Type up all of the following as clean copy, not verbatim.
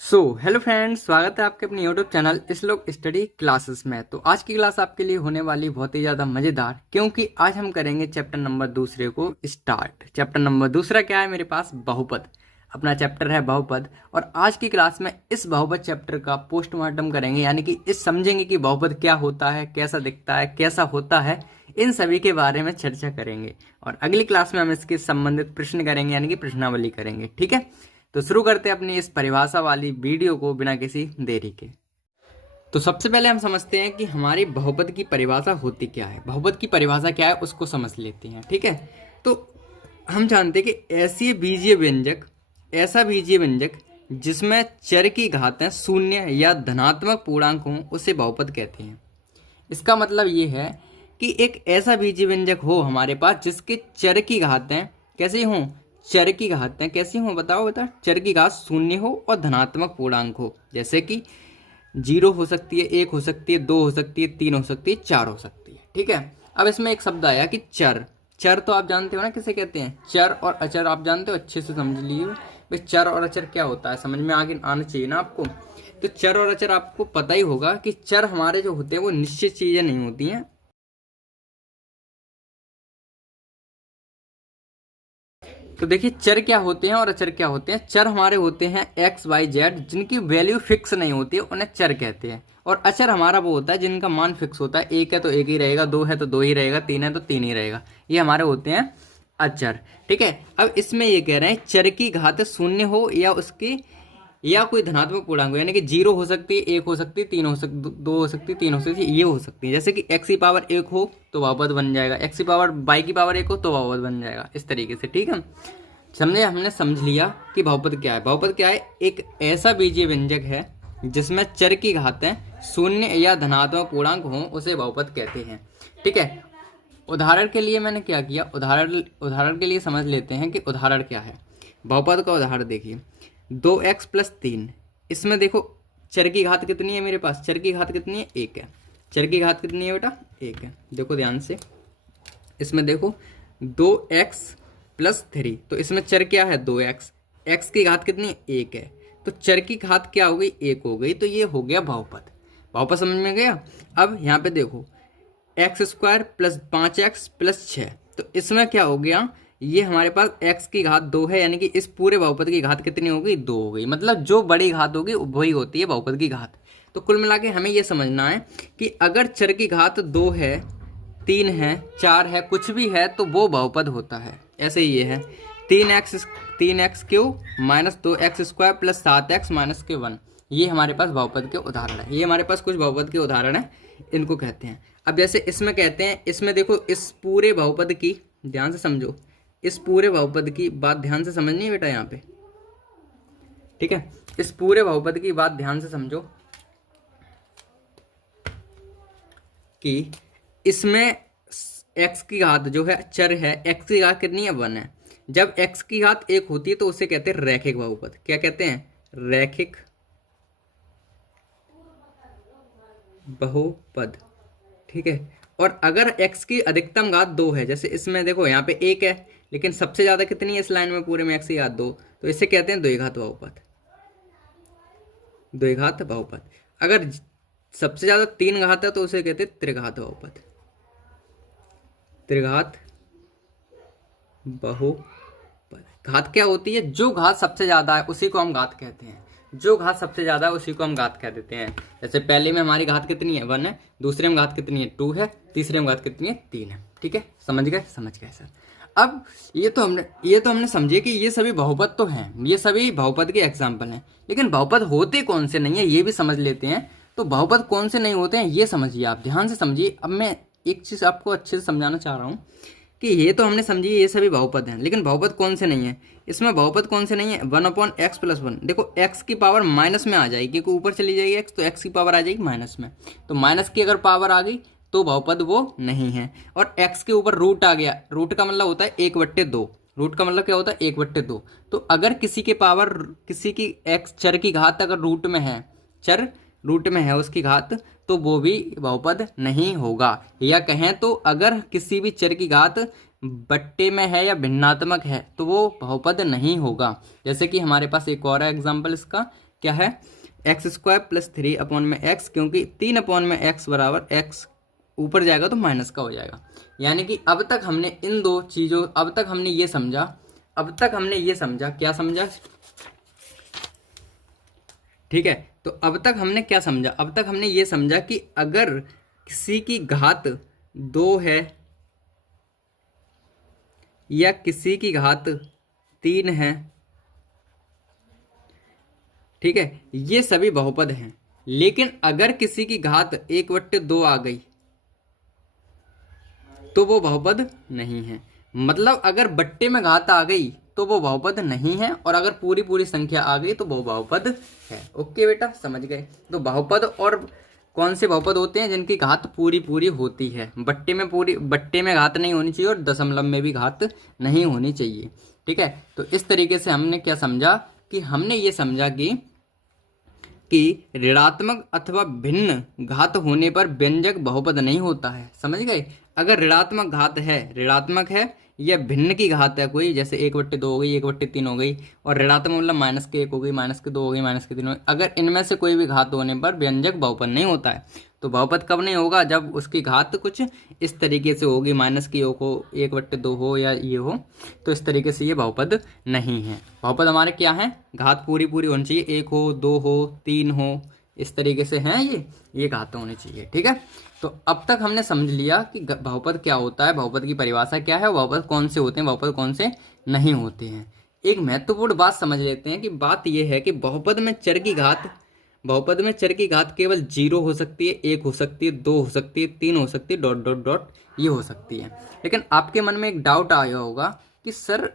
Hello friends, स्वागत है आपके अपने यूट्यूब चैनल श्लोक स्टडी क्लासेस में। तो आज की क्लास आपके लिए होने वाली बहुत ही ज़्यादा मज़ेदार, क्योंकि आज हम करेंगे चैप्टर नंबर दूसरे को स्टार्ट। चैप्टर नंबर दूसरा क्या है मेरे पास? बहुपद। अपना चैप्टर है बहुपद, और आज की क्लास में इस बहुपद चैप्टर का पोस्टमार्टम करेंगे, यानी कि इस समझेंगे कि बहुपद क्या होता है, कैसा दिखता है, कैसा होता है, इन सभी के बारे में चर्चा करेंगे। और अगली क्लास में हम इसके संबंधित प्रश्न करेंगे, यानी कि प्रश्नावली करेंगे। ठीक है, तो शुरू करते हैं अपनी इस परिभाषा वाली वीडियो को बिना किसी देरी के। तो सबसे पहले हम समझते हैं कि हमारी बहुपद की परिभाषा होती क्या है। बहुपद की परिभाषा क्या है उसको समझ लेते हैं। ठीक है, तो हम जानते हैं कि ऐसा बीजीय व्यंजक जिसमें चर की घातें शून्य या धनात्मक पूर्णांक हों उसे बहुपद कहते हैं। इसका मतलब ये है कि एक ऐसा बीजीय व्यंजक हो हमारे पास जिसके चर की घातें कैसी हों, चर की घातें कैसी हों, बताओ बेटा। चर की घात शून्य हो और धनात्मक पूर्णांक हो, जैसे कि 0 हो सकती है, 1 हो सकती है, 2 हो सकती है, 3 हो सकती है, 4 हो सकती है। ठीक है, अब इसमें एक शब्द आया कि चर। चर तो आप जानते हो ना किसे कहते हैं? चर और अचर आप जानते हो, अच्छे से समझ लिए भाई। चर और अचर क्या होता है समझ में आगे आना चाहिए ना आपको। तो चर और अचर आपको पता ही होगा कि चर हमारे जो होते हैं वो निश्चित चीजें नहीं होती हैं। तो देखिए, चर क्या होते हैं और अचर क्या होते हैं। चर हमारे होते हैं एक्स वाई जेड, जिनकी वैल्यू फिक्स नहीं होती है, उन्हें चर कहते हैं। और अचर हमारा वो होता है जिनका मान फिक्स होता है। 1 है तो 1 ही रहेगा, 2 है तो 2 ही रहेगा, 3 है तो 3 ही रहेगा। ये हमारे होते हैं अचर। ठीक है, अब इसमें ये कह रहे हैं चर की घात शून्य हो या कोई धनात्मक पूर्णांक हो, यानी कि 0 हो सकती है, 1 हो सकती है, 3 हो सकती, 2 हो सकती है, 3 हो सकती है, ये हो सकती है। जैसे कि x की पावर 1 हो तो बहुपद बन जाएगा, x की पावर y की पावर 1 हो तो बहुपद बन जाएगा, इस तरीके से। ठीक है, हमने समझ लिया कि बहुपद क्या है। बहुपद क्या है? एक ऐसा बीजीय व्यंजक है जिसमें चर की घातें शून्य या धनात्मक पूर्णांक हों उसे बहुपद कहते हैं। ठीक है, उदाहरण के लिए मैंने क्या किया, उदाहरण के लिए समझ लेते हैं कि उदाहरण क्या है। बहुपद का उदाहरण देखिए, 2x + 3। इसमें देखो चर की घात कितनी है मेरे पास? चर की घात कितनी है? 1 है। चर की घात कितनी है बेटा? 1 है। देखो ध्यान से, इसमें देखो 2x + 3, तो इसमें चर क्या है? 2x। x की घात कितनी है? 1 है। तो चर की घात क्या हो गई? 1 हो गई। तो ये हो गया बहुपद। बहुपद समझ में गया। अब यहाँ पे देखो x² + 5x + 6, तो इसमें क्या हो गया? ये हमारे पास x की घात 2 है, यानी कि इस पूरे बहुपद की घात कितनी हो गई? 2 हो गई। मतलब जो बड़ी घात होगी वही होती है बहुपद की घात। तो कुल मिला के हमें ये समझना है कि अगर चर की घात 2 है, 3 है, 4 है, कुछ भी है, तो वो बहुपद होता है। ऐसे ही ये है 3x³ - 2x² + 7x - 1। ये हमारे पास बहुपद के उदाहरण है। ये हमारे पास कुछ बहुपद के उदाहरण है, इनको कहते हैं। अब जैसे इसमें कहते हैं, इसमें देखो इस पूरे बहुपद की ध्यान से समझो, इस पूरे बहुपद की बात ध्यान से समझनी है बेटा यहाँ पे। ठीक है, इस पूरे बहुपद की बात ध्यान से समझो कि इसमें x की घात जो है चर है, x की घात कितनी है? 1 है। जब x की घात 1 होती है तो उसे कहते हैं रैखिक बहुपद। क्या कहते हैं? रैखिक बहुपद। ठीक है, और अगर x की अधिकतम घात 2 है, जैसे इसमें देखो यहाँ पे 1 है, लेकिन सबसे ज्यादा कितनी है इस लाइन में पूरे में? x की घात 2, तो इसे कहते हैं द्विघात बहुपद। द्विघात बहुपद। अगर सबसे ज्यादा 3 घात है तो उसे कहते हैं त्रिघात बहुपद। त्रिघात बहुपद। घात क्या होती है? जो घात सबसे ज्यादा है उसी को हम घात कहते हैं। जो घात सबसे ज्यादा है उसी को हम घात कह देते हैं। जैसे पहले में हमारी घात कितनी है? 1 है, दूसरे में घात कितनी है? 2 है, तीसरे में घात कितनी है? 3 है। ठीक है, समझ गए सर। अब ये तो हमने समझे कि ये सभी बहुपद तो हैं, ये सभी बहुपद के एग्जाम्पल हैं, लेकिन बहुपद होते कौन से नहीं है ये भी समझ लेते हैं। तो बहुपद कौन से नहीं होते हैं ये समझिए, आप ध्यान से समझिए। अब मैं एक चीज आपको अच्छे से समझाना चाह रहा हूँ कि ये तो हमने समझी ये सभी बहुपद हैं, लेकिन बहुपद कौन से नहीं है। इसमें बहुपद कौन से नहीं है? 1/x + 1। देखो x की पावर माइनस में आ जाएगी, क्योंकि ऊपर चली जाएगी x, तो x की पावर आ जाएगी माइनस में। तो माइनस की अगर पावर आ गई तो बहुपद वो नहीं है। और x के ऊपर रूट आ गया, रूट का मतलब होता है 1/2। रूट का मतलब क्या होता है? 1/2। तो अगर किसी की x चर की घात अगर रूट में है, चर रूट में है उसकी घात, तो वो भी बहुपद नहीं होगा। या कहें तो अगर किसी भी चर की घात बट्टे में है या भिन्नात्मक है तो वो बहुपद नहीं होगा। जैसे कि हमारे पास एक और है एग्जाम्पल इसका क्या है, एक्स स्क्वायर प्लस 3/x, क्योंकि 3/x बराबर x ऊपर जाएगा तो माइनस का हो जाएगा। यानी कि अब तक हमने इन दो चीज़ों, अब तक हमने ये समझा, क्या समझा, ठीक है। तो अब तक हमने क्या समझा, अब तक हमने ये समझा कि अगर किसी की घात 2 है या किसी की घात 3 है, ठीक है, ये सभी बहुपद हैं। लेकिन अगर किसी की घात 1/2 आ गई तो वो बहुपद नहीं है। मतलब अगर बट्टे में घात आ गई तो वो बहुपद नहीं है, और अगर पूरी पूरी संख्या आ गई तो वो बहुपद है। ओके बेटा, समझ गए। तो बहुपद और कौन से बहुपद होते हैं, जिनकी घात पूरी पूरी होती है। बट्टे में घात नहीं होनी चाहिए और दशमलव में भी घात नहीं होनी चाहिए, ठीक है। तो इस तरीके से हमने क्या समझा, कि हमने ये समझा कि ऋणात्मक अथवा भिन्न घात होने पर व्यंजक बहुपद नहीं होता है। समझ गए। अगर ऋणात्मक घात है, ऋणात्मक है या भिन्न की घात है कोई, जैसे 1/2 हो गई, 1/3 हो गई, और ऋणात्मक मतलब -1 हो गई, -2 हो गई, -3 हो गई, अगर इनमें से कोई भी घात होने पर व्यंजक बहुपद नहीं होता है। तो बहुपद कब नहीं होगा, जब उसकी घात कुछ इस तरीके से होगी, -1 हो, 1/2 हो या ये हो, तो इस तरीके से ये बहुपद नहीं है। बहुपद हमारे क्या हैं, घात पूरी पूरी होनी चाहिए, 1 हो, 2 हो, 3 हो, इस तरीके से हैं ये घात होनी चाहिए, ठीक है। तो अब तक हमने समझ लिया कि बहुपद क्या होता है, बहुपद की परिभाषा क्या है, बहुपद कौन से होते हैं, बहुपद कौन से नहीं होते हैं। एक महत्वपूर्ण बात समझ लेते हैं कि बात यह है कि बहुपद में चर की घात केवल 0 हो सकती है, 1 हो सकती है, 2 हो सकती है, 3 हो सकती है, डॉट डॉट डॉट ये हो सकती है। लेकिन आपके मन में एक डाउट आया होगा कि सर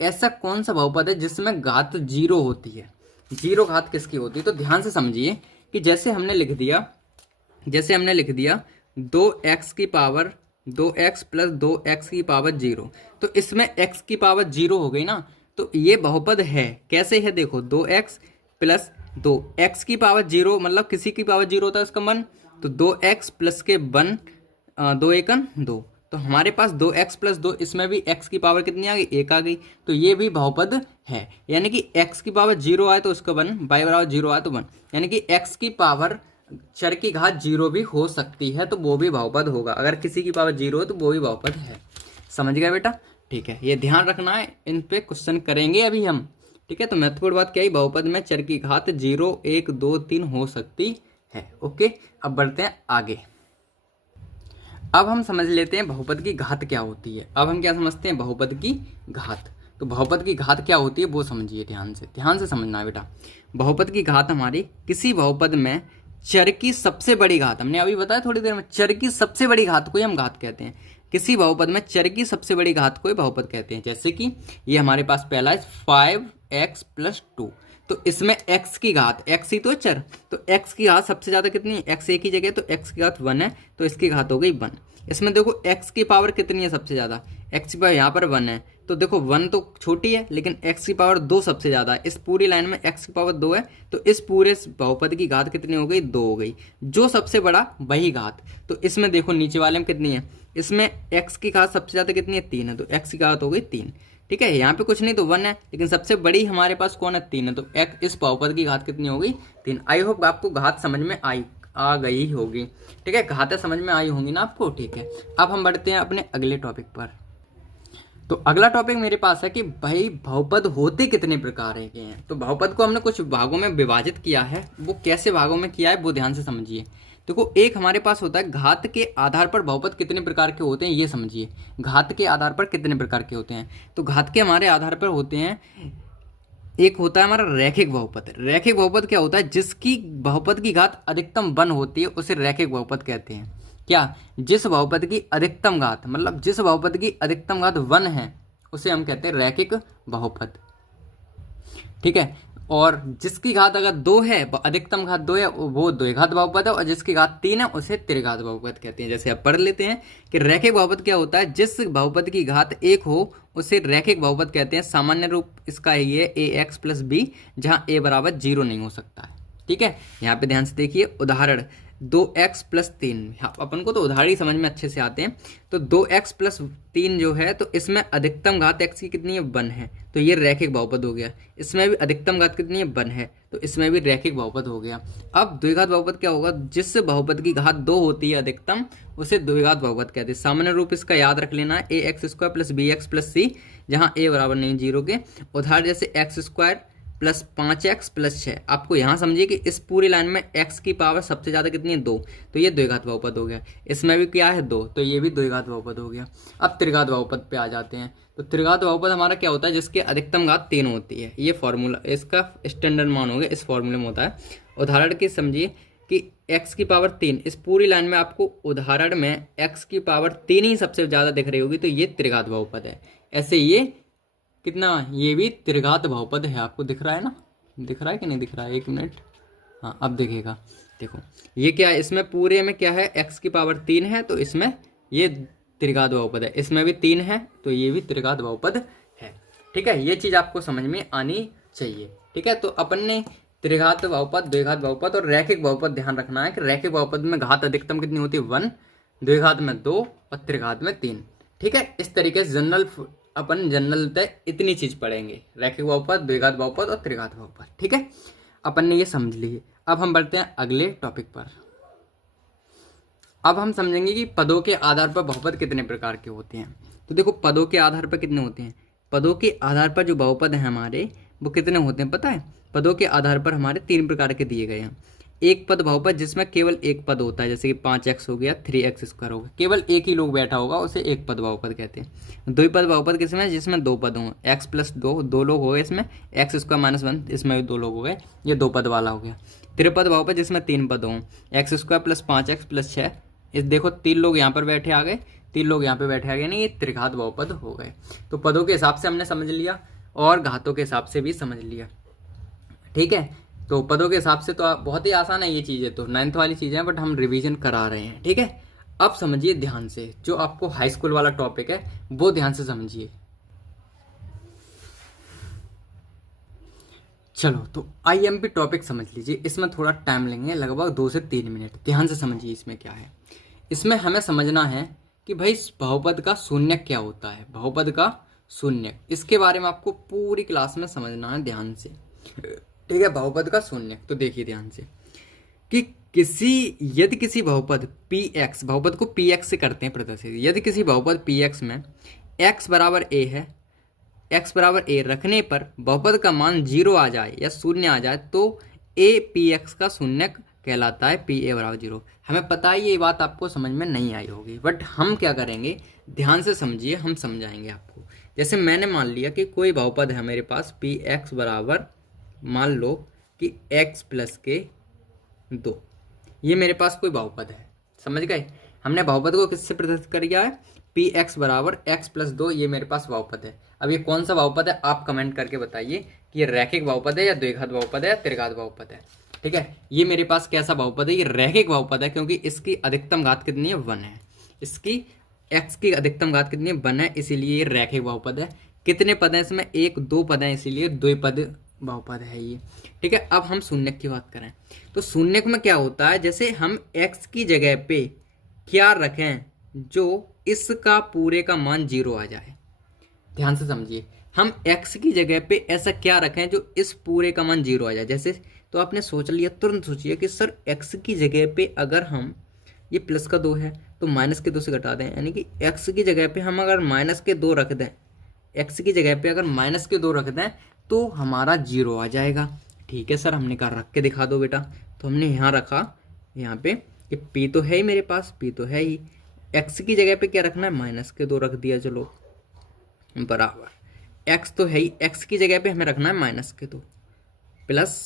ऐसा कौन सा बहुपद है जिसमें घात 0 होती है, 0 घात किसकी होती है। तो ध्यान से समझिए कि जैसे हमने लिख दिया 2x की पावर 2x प्लस 2x की पावर 0, तो इसमें x की पावर 0 हो गई ना, तो ये बहुपद है। कैसे है, देखो 2x प्लस 2x की पावर 0, मतलब किसी की पावर 0 होता है उसका 1, तो 2x प्लस के 1, 2 1 2, तो हमारे पास 2x प्लस 2, इसमें भी x की पावर कितनी आ गई, 1 आ गई, तो ये भी बहुपद है। यानी कि x की पावर 0 आए तो उसका 1, y बराबर 0 आए तो 1, यानी कि x की पावर चर की घात 0 भी हो सकती है, तो वो भी बहुपद होगा। अगर किसी की पावर 0 हो तो वो भी बहुपद है। समझ गए बेटा, ठीक है, ये ध्यान रखना है, इन पे क्वेश्चन करेंगे अभी हम, ठीक है। तो महत्वपूर्ण बात क्या है, बहुपद में चर की घात 0, 1, 2, 3 हो सकती है। ओके, अब बढ़ते हैं आगे। अब हम समझ लेते हैं बहुपद की घात क्या होती है। अब हम क्या समझते हैं, बहुपद की घात। तो बहुपद की घात क्या होती है वो समझिए, ध्यान से समझना है बेटा। बहुपद की घात हमारी किसी बहुपद में चर की सबसे बड़ी घात, हमने अभी बताया थोड़ी देर में, चर की सबसे बड़ी घात को ही हम घात कहते हैं। किसी बहुपद में चर की सबसे बड़ी घात को ही बहुपद कहते हैं। जैसे कि ये हमारे पास पहला है 5x प्लस 2, तो इसमें x की घात, x ही तो चर, तो x की घात सबसे ज्यादा कितनी है, x एक ही जगह, तो x की घात 1 है, तो इसकी घात हो गई 1। इसमें देखो x की पावर कितनी है सबसे ज्यादा, x की पावर यहाँ पर 1 है, तो देखो 1 तो छोटी है, लेकिन x की पावर 2 सबसे ज्यादा है। इस पूरी लाइन में x की पावर 2 है, तो इस पूरे बहुपद की घात कितनी हो गई, 2 हो गई। जो सबसे बड़ा वही घात। तो इसमें देखो नीचे वाले में कितनी है, इसमें x की घात सबसे ज्यादा कितनी है, 3 है, तो x की घात हो गई 3, ठीक है। यहाँ पे कुछ नहीं तो 1 है, लेकिन सबसे बड़ी हमारे पास कौन है, 3 है, तो इस बहुपद की घात कितनी हो गई, 3। आई होप आपको घात समझ में आ गई होगी, ठीक है, घातें समझ में आई होंगी ना आपको, ठीक है। अब हम बढ़ते हैं अपने अगले टॉपिक पर। तो अगला टॉपिक मेरे पास है कि भाई बहुपद होते कितने प्रकार के हैं। तो बहुपद को हमने कुछ भागों में विभाजित किया है, वो कैसे भागों में किया है वो ध्यान से समझिए। देखो, एक हमारे पास होता है घात के आधार पर बहुपद कितने प्रकार के होते हैं, ये समझिए। घात के आधार पर कितने प्रकार के होते हैं, तो घात के हमारे आधार पर होते हैं, एक होता है हमारा रैखिक बहुपद। रैखिक बहुपद क्या होता है, जिसकी बहुपद की घात अधिकतम 1 होती है उसे रैखिक बहुपद कहते हैं। क्या, जिस बहुपद की अधिकतम घात, मतलब जिस बहुपद की अधिकतम घात 1 है उसे हम कहते हैं रैखिक बहुपद, ठीक है। और जिसकी घात अगर 2 है, अधिकतम घात 2 है, वो द्विघात बहुपद है, और जिसकी घात 3 है उसे त्रिघात बहुपद कहते हैं। जैसे आप पढ़ लेते हैं कि रैखिक बहुपद क्या होता है, जिस बहुपद की घात 1 हो उसे रैखिक बहुपद कहते हैं। सामान्य रूप इसका ये ax प्लस b, जहाँ a बराबर 0 नहीं हो सकता है, ठीक है, यहाँ पे ध्यान से देखिए उदाहरण 2x प्लस 3, अपन को तो उदाहरण ही समझ में अच्छे से आते हैं। तो 2x प्लस 3 जो है, तो इसमें अधिकतम घात x की कितनी है, 1 है, तो ये रैखिक बहुपद हो गया। इसमें भी अधिकतम घात कितनी है, 1 है, तो इसमें भी रैखिक बहुपद हो गया। अब द्विघात बहुपद क्या होगा, जिस बहुपद की घात 2 होती है अधिकतम, उसे द्विघात बहुपद कहते हैं। सामान्य रूप इसका याद रख लेना है, ax² plus bx plus c, जहाँ a बराबर नहीं 0 के। उदाहरण जैसे x² प्लस 5x प्लस 6, आपको यहाँ समझिए कि इस पूरी लाइन में x की पावर सबसे ज़्यादा कितनी है, 2, तो ये द्विघात बहुपद हो गया। इसमें भी क्या है, 2, तो ये भी द्विघात बहुपद हो गया। अब त्रिघात बहुपद पे आ जाते हैं। तो त्रिघात बहुपद हमारा क्या होता है, जिसके अधिकतम घात 3 होती है। ये फॉर्मूला इसका स्टैंडर्ड मान हो गया, इस फॉर्मूले में होता है। उदाहरण के समझिए कि x की पावर 3, इस पूरी लाइन में आपको उदाहरण में x की पावर 3 ही सबसे ज़्यादा दिख रही होगी, तो ये त्रिघात बहुपद है। ऐसे ये कितना, ये भी त्रिघात बहुपद है। आपको दिख रहा है ना, दिख रहा है कि नहीं दिख रहा है, 1 मिनट, हाँ अब दिखेगा। देखो ये क्या है, इसमें पूरे में क्या है, x की पावर 3 है, तो इसमें ये त्रिघात बहुपद है। इसमें भी 3 है, तो ये भी त्रिघात बहुपद है। ठीक है, ये चीज़ आपको समझ में आनी चाहिए। ठीक है, तो अपन ने त्रिघात बहुपद, द्विघात बहुपद और रैखिक बहुपद ध्यान रखना है कि रैखिक बहुपद में घात अधिकतम कितनी होती है, 1, द्विघात में 2 और त्रिघात में 3। ठीक है, इस तरीके से अपन जनरल तय इतनी चीज पढ़ेंगे, रैखिक बहुपद, द्विघात बहुपद और त्रिघात बहुपद। ठीक है, अपन ने ये समझ लिए। अब हम बढ़ते हैं अगले टॉपिक पर। अब हम समझेंगे कि पदों के आधार पर बहुपद कितने प्रकार के होते हैं। तो देखो पदों के आधार पर कितने होते हैं, पदों के आधार पर जो बहुपद हैं हमारे, वो कितने होते हैं पता है। पदों के आधार पर हमारे 3 प्रकार के दिए गए हैं। एक पद बहुपद जिसमें केवल एक पद होता है, जैसे कि 5x हो गया, 3x² हो गया, केवल एक ही लोग बैठा होगा, उसे एक पद बहुपद कहते हैं। द्विपद बहुपद किसमें, जिसमें 2 पद हों, x प्लस 2 लोग हो गए, इसमें x² माइनस 1, इसमें भी 2 लोग हो गए, ये 2 पद वाला हो गया। त्रिपद बहुपद जिसमें 3 पद हों, x² प्लस 5x प्लस 6, इस देखो 3 लोग यहाँ पर बैठे आ गए, 3 लोग यहाँ पे बैठे आ गए, नहीं ये त्रिघात बहुपद हो गए। तो पदों के हिसाब से हमने समझ लिया और घातों के हिसाब से भी समझ लिया। ठीक है, तो पदों के हिसाब से तो बहुत ही आसान है ये चीज़ें, तो 9th वाली चीज़ें हैं, बट हम रिवीजन करा रहे हैं। ठीक है, अब समझिए ध्यान से, जो आपको हाई स्कूल वाला टॉपिक है वो ध्यान से समझिए। चलो तो IMP टॉपिक समझ लीजिए, इसमें थोड़ा टाइम लेंगे, लगभग 2 से 3 मिनट। ध्यान से समझिए इसमें क्या है। इसमें हमें समझना है कि भाई बहुपद का शून्यक क्या होता है, बहुपद का शून्यक, इसके बारे में आपको पूरी क्लास में समझना है ध्यान से। ठीक है, बहुपद का शून्यक, तो देखिए ध्यान से कि यदि किसी बहुपद px, बहुपद को px से करते हैं प्रदर्शित, यदि किसी बहुपद px में x बराबर a है, x बराबर a रखने पर बहुपद का मान 0 आ जाए या शून्य आ जाए, तो a px का शून्यक कहलाता है, pa बराबर 0। हमें पता है ये बात आपको समझ में नहीं आई होगी, बट हम क्या करेंगे, ध्यान से समझिए, हम समझाएंगे आपको। जैसे मैंने मान लिया कि कोई बहुपद है मेरे पास px बराबर, मान लो कि x प्लस के 2, ये मेरे पास कोई बहुपद है, समझ गए। हमने बहुपद को किससे प्रदर्शित कर दिया है, px बराबर x प्लस 2, ये मेरे पास बहुपद है। अब ये कौन सा बहुपद है, आप कमेंट करके बताइए कि ये रैखिक बहुपद है या द्विघात बहुपद है या त्रिघात बहुपद है। ठीक है, ये मेरे पास कैसा बहुपद है, ये रैखिक बहुपद है, क्योंकि इसकी अधिकतम घात कितनी है, 1 है। इसकी x की अधिकतम घात कितनी है, 1 है, इसीलिए ये रैखिक बहुपद है। कितने पद हैं इसमें, 1 2 पद हैं, इसीलिए द्विपद बहुपद है ये। ठीक है, अब हम शून्यक की बात करें, तो शून्यक में क्या होता है, जैसे हम x की जगह पे क्या रखें जो इसका पूरे का मान 0 आ जाए। ध्यान से समझिए, हम x की जगह पे ऐसा क्या रखें जो इस पूरे का मान 0 आ जाए। जैसे तो आपने सोच लिया, तुरंत सोचिए कि सर x की जगह पे अगर हम, ये प्लस का 2 है तो माइनस के 2 से घटा दें, यानी कि x की जगह पे हम अगर माइनस के 2 रख दें, x की जगह पे अगर माइनस के 2 रख दें तो हमारा 0 आ जाएगा। ठीक है सर, हमने कहा रख के दिखा दो बेटा, तो हमने यहाँ रखा, यहाँ पे कि p तो है ही मेरे पास, p तो है ही, x की जगह पे क्या रखना है, माइनस के 2 रख दिया, चलो बराबर, x तो है ही, x की जगह पे हमें रखना है माइनस के 2 प्लस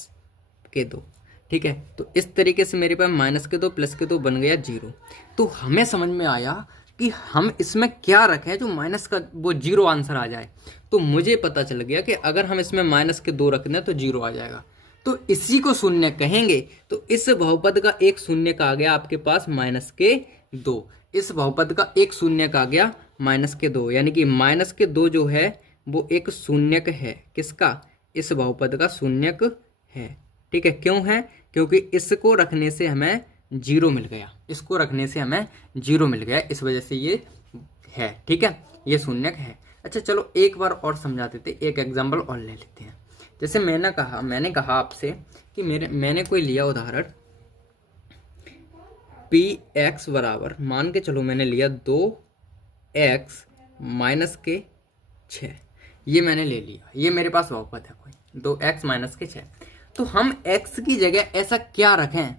के 2। ठीक है, तो इस तरीके से मेरे पास माइनस के 2 प्लस के 2 बन गया 0। तो हमें समझ में आया कि हम इसमें क्या रखें जो माइनस का वो 0 आंसर आ जाए। तो मुझे पता चल गया कि अगर हम इसमें माइनस के 2 रख दें तो 0 आ जाएगा, तो इसी को शून्य कहेंगे। तो इस बहुपद का एक शून्य का आ गया आपके पास माइनस के 2, इस बहुपद का एक शून्य का आ गया माइनस के 2, यानी कि माइनस के 2 जो है वो एक शून्यक है, किसका, इस बहुपद का शून्यक है। ठीक है, क्यों है? क्योंकि इसको रखने से हमें 0 मिल गया, इसको रखने से हमें 0 मिल गया, इस वजह से ये है। ठीक है, ये शून्यक है। अच्छा चलो एक बार और समझा देते, एक एग्जाम्पल और ले लेते हैं। जैसे मैंने कहा आपसे कि मैंने कोई लिया उदाहरण px बराबर, मान के चलो मैंने लिया 2x माइनस के 6, ये मैंने ले लिया, ये मेरे पास बहुपद है कोई 2x माइनस के 6। तो हम x की जगह ऐसा क्या रखें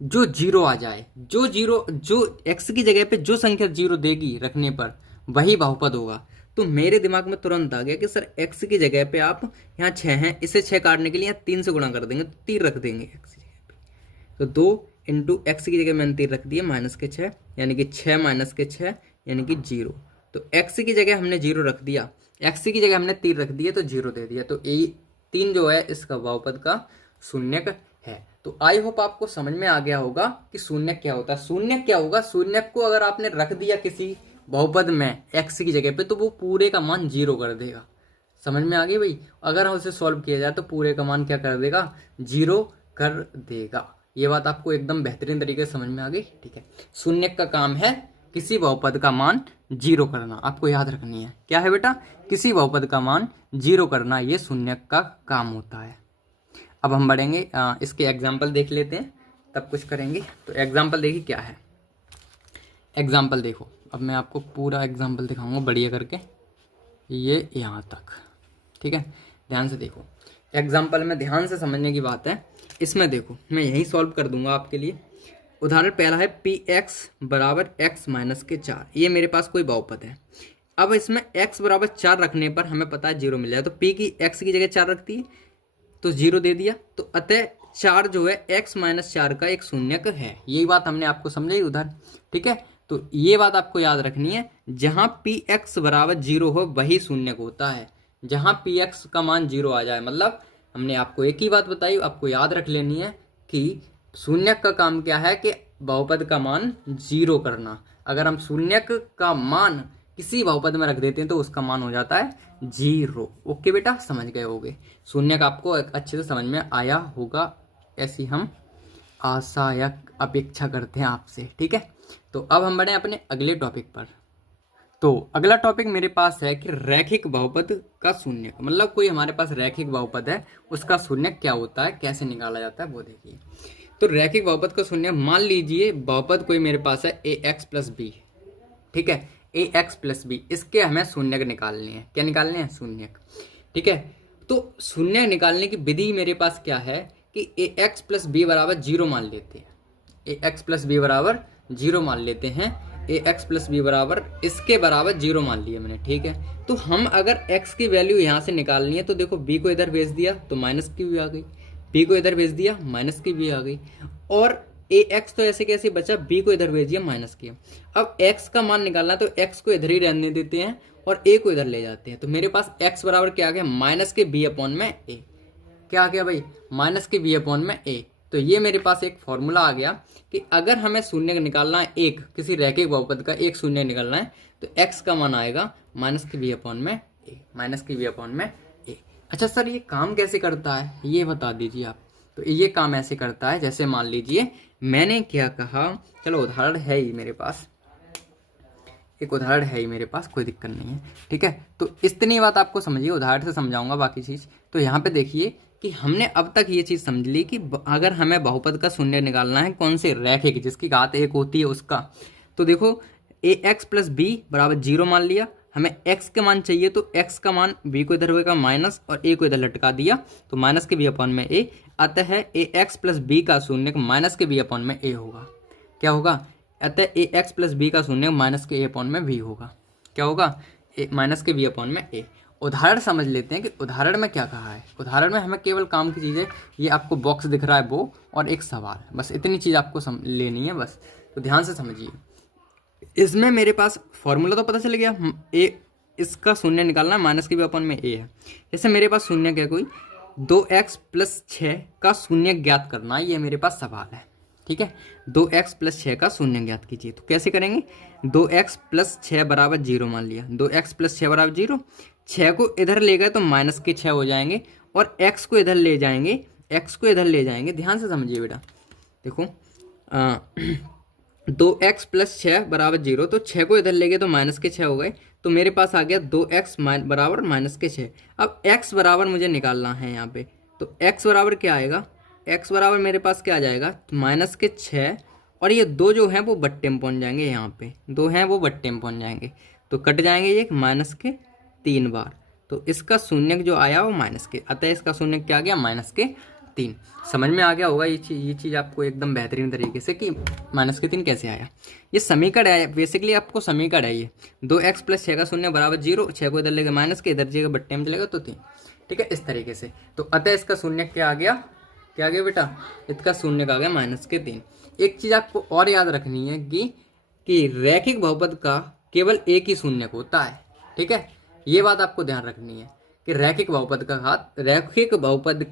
जो 0 आ जाए, जो x की जगह पे जो संख्या 0 देगी रखने पर वही बहुपद होगा। तो मेरे दिमाग में तुरंत आ गया कि सर x की जगह पे आप यहाँ 6 हैं, इसे 6 काटने के लिए यहाँ 3 से गुणा कर देंगे तो 3 रख देंगे x की जगह पे। तो 2 इंटू एक्स की जगह मैंने 3 रख दिया माइनस के 6, यानी कि 6 माइनस के 6 यानी कि 0। तो x की जगह हमने 0 रख दिया, x की जगह हमने 3 रख दिया तो 0 दे दिया। तो ये 3 जो है इसका बहुपद का शून्यक है। तो आई होप आपको समझ में आ गया होगा कि शून्यक क्या होता है। शून्यक क्या होगा? शून्यक को अगर आपने रख दिया किसी बहुपद में x की जगह पे तो वो पूरे का मान 0 कर देगा। समझ में आ गई भाई? अगर उसे सॉल्व किया जाए तो पूरे का मान क्या कर देगा? 0 कर देगा। ये बात आपको एकदम बेहतरीन तरीके से समझ में आ गई। ठीक है, शून्यक का काम है किसी बहुपद का मान 0 करना, आपको याद रखनी है। क्या है बेटा? किसी बहुपद का मान 0 करना, ये शून्यक का काम होता है। अब हम बढ़ेंगे, इसके एग्जाम्पल देख लेते हैं तब कुछ करेंगे। तो एग्जाम्पल देखिए क्या है। एग्जाम्पल देखो, अब मैं आपको पूरा एग्जाम्पल दिखाऊंगा बढ़िया करके, ये यहाँ तक। ठीक है, ध्यान से देखो एग्जाम्पल में, ध्यान से समझने की बात है। इसमें देखो मैं यही सॉल्व कर दूंगा आपके लिए। उदाहरण पहला है px बराबर x माइनस के 4, ये मेरे पास कोई बहुपद है। अब इसमें x बराबर 4 रखने पर हमें पता है 0 मिल जाए, तो p की x की जगह 4 रखती है तो 0 दे दिया। तो अतः 4 जो है x माइनस 4 का एक शून्यक है। यही बात हमने आपको समझाई उधर। ठीक है, तो ये बात आपको याद रखनी है, जहां px बराबर 0 हो वही शून्यक होता है। जहां px का मान 0 आ जाए, मतलब हमने आपको एक ही बात बताई, आपको याद रख लेनी है कि शून्यक का काम क्या है कि बहुपद का मान 0 करना। अगर हम शून्यक का मान किसी बहुपद में रख देते हैं तो उसका मान हो जाता है 0। ओके बेटा, समझ गए होगे। शून्यक आपको अच्छे से समझ में आया होगा, ऐसी हम आशा या अपेक्षा करते हैं आपसे। ठीक है, तो अब हम बढ़े अपने अगले टॉपिक पर। तो अगला टॉपिक मेरे पास है कि रैखिक बहुपद का शून्यक, मतलब कोई हमारे पास रैखिक बहुपद है उसका शून्यक क्या होता है, कैसे निकाला जाता है वो देखिए। तो रैखिक बहुपद का शून्यक, मान लीजिए बहुपद कोई मेरे पास है ax प्लस बी। ठीक है, ax प्लस बी, इसके हमें शून्यक निकालने हैं। क्या निकालने हैं? शून्यक। ठीक है, तो शून्यक निकालने की विधि मेरे पास क्या है कि ax प्लस बी बराबर 0 मान लेते हैं। ax प्लस बी बराबर 0 मान लेते हैं। ax प्लस बी बराबर इसके बराबर 0 मान लिया मैंने। ठीक है, तो हम अगर x की वैल्यू यहाँ से निकालनी है तो देखो b को इधर भेज दिया तो माइनस की भी आ गई, b को इधर भेज दिया माइनस की भी आ गई, और ax तो ऐसे कैसे बचा, b को इधर भेज दिया माइनस की। अब x का मान निकालना तो x को इधर ही रहने देते हैं और a को इधर ले जाते हैं। तो मेरे पास x बराबर क्या आ गया? माइनस के b अपॉन में a। क्या आ गया भाई? माइनस के b अपॉन में a। तो ये मेरे पास एक फॉर्मूला आ गया कि अगर हमें शून्य निकालना है, एक किसी रैखिक बहुपद का एक शून्य निकालना है तो x का मान आएगा माइनस के b अपॉन में a, माइनस के b अपॉन में a। अच्छा सर ये काम कैसे करता है ये बता दीजिए आप। तो ये काम ऐसे करता है, जैसे मान लीजिए मैंने क्या कहा, चलो उदाहरण है ही मेरे पास, एक उदाहरण है ही मेरे पास, कोई दिक्कत नहीं है। ठीक है, तो इतनी बात आपको समझिए, उदाहरण से समझाऊंगा बाकी चीज़। तो यहाँ पे देखिए कि हमने अब तक ये चीज़ समझ ली कि अगर हमें बहुपद का शून्य निकालना है कौन से रैखिक जिसकी घात 1 होती है उसका, तो देखो ax प्लस बी बराबर 0 मान लिया, हमें x का मान चाहिए तो x का मान b को इधर होगा माइनस और a को इधर लटका दिया तो माइनस के b अपॉन में a। अतः ax प्लस बी का शून्य माइनस के b अपॉन में a होगा। क्या होगा? अतः ax प्लस बी का शून्य माइनस के a अपॉन में b होगा। क्या होगा? माइनस के b अपॉन में a। उदाहरण समझ लेते हैं कि उदाहरण में क्या कहा है। उदाहरण में हमें केवल काम की चीज़ है, ये आपको बॉक्स दिख रहा है वो, और एक सवाल, बस इतनी चीज़ आपको लेनी है बस। तो ध्यान से समझिए, इसमें मेरे पास फॉर्मूला तो पता चल गया, ए इसका शून्य निकालना माइनस के b अपॉन में a है। जैसे मेरे पास शून्य क्या, कोई 2x प्लस 6 का शून्य ज्ञात करना, ये मेरे पास सवाल है। ठीक है, 2x प्लस 6 का शून्य ज्ञात कीजिए। तो कैसे करेंगे? 2x प्लस 6 बराबर 0 मान लिया, 2x प्लस 6 बराबर 0, 6 को इधर ले गए तो माइनस के 6 हो जाएंगे और x को इधर ले जाएंगे, x को इधर ले जाएंगे, ध्यान से समझिए बेटा। देखो 2x प्लस 6 बराबर 0, तो 6 को इधर ले गए तो माइनस के 6 हो गए, तो मेरे पास आ गया 2x बराबर माइनस के 6। अब x बराबर मुझे निकालना है यहाँ पे, तो x बराबर क्या आएगा, x बराबर मेरे पास क्या आ जाएगा, माइनस के 6, और ये 2 जो हैं वो बट्टे में पहुँच जाएंगे, यहाँ पे 2 हैं वो बट्टे में पहुँच जाएंगे, तो कट जाएंगे ये माइनस के 3 बार, तो इसका शून्य जो आया वो माइनस के, अतः इसका शून्य क्या आ गया, माइनस के 3। समझ में आ गया होगा ये चीज़ आपको एकदम बेहतरीन तरीके से कि माइनस के 3 कैसे आया। ये समीकरण है, बेसिकली आपको समीकरण है ये, 2x प्लस 6 का शून्य बराबर 0, 6 को इधर लेगा माइनस के, इधर जगह बट्टे में चलेगा तो 3, ठीक है, इस तरीके से। तो अतः इसका शून्य क्या आ गया, क्या आ गया बेटा, इसका शून्य का आ गया माइनस के 3। एक चीज़ आपको और याद रखनी है कि रैखिक बहुपद का केवल एक ही शून्य होता है, ठीक है, ये बात आपको ध्यान रखनी है कि रैखिक बहुपद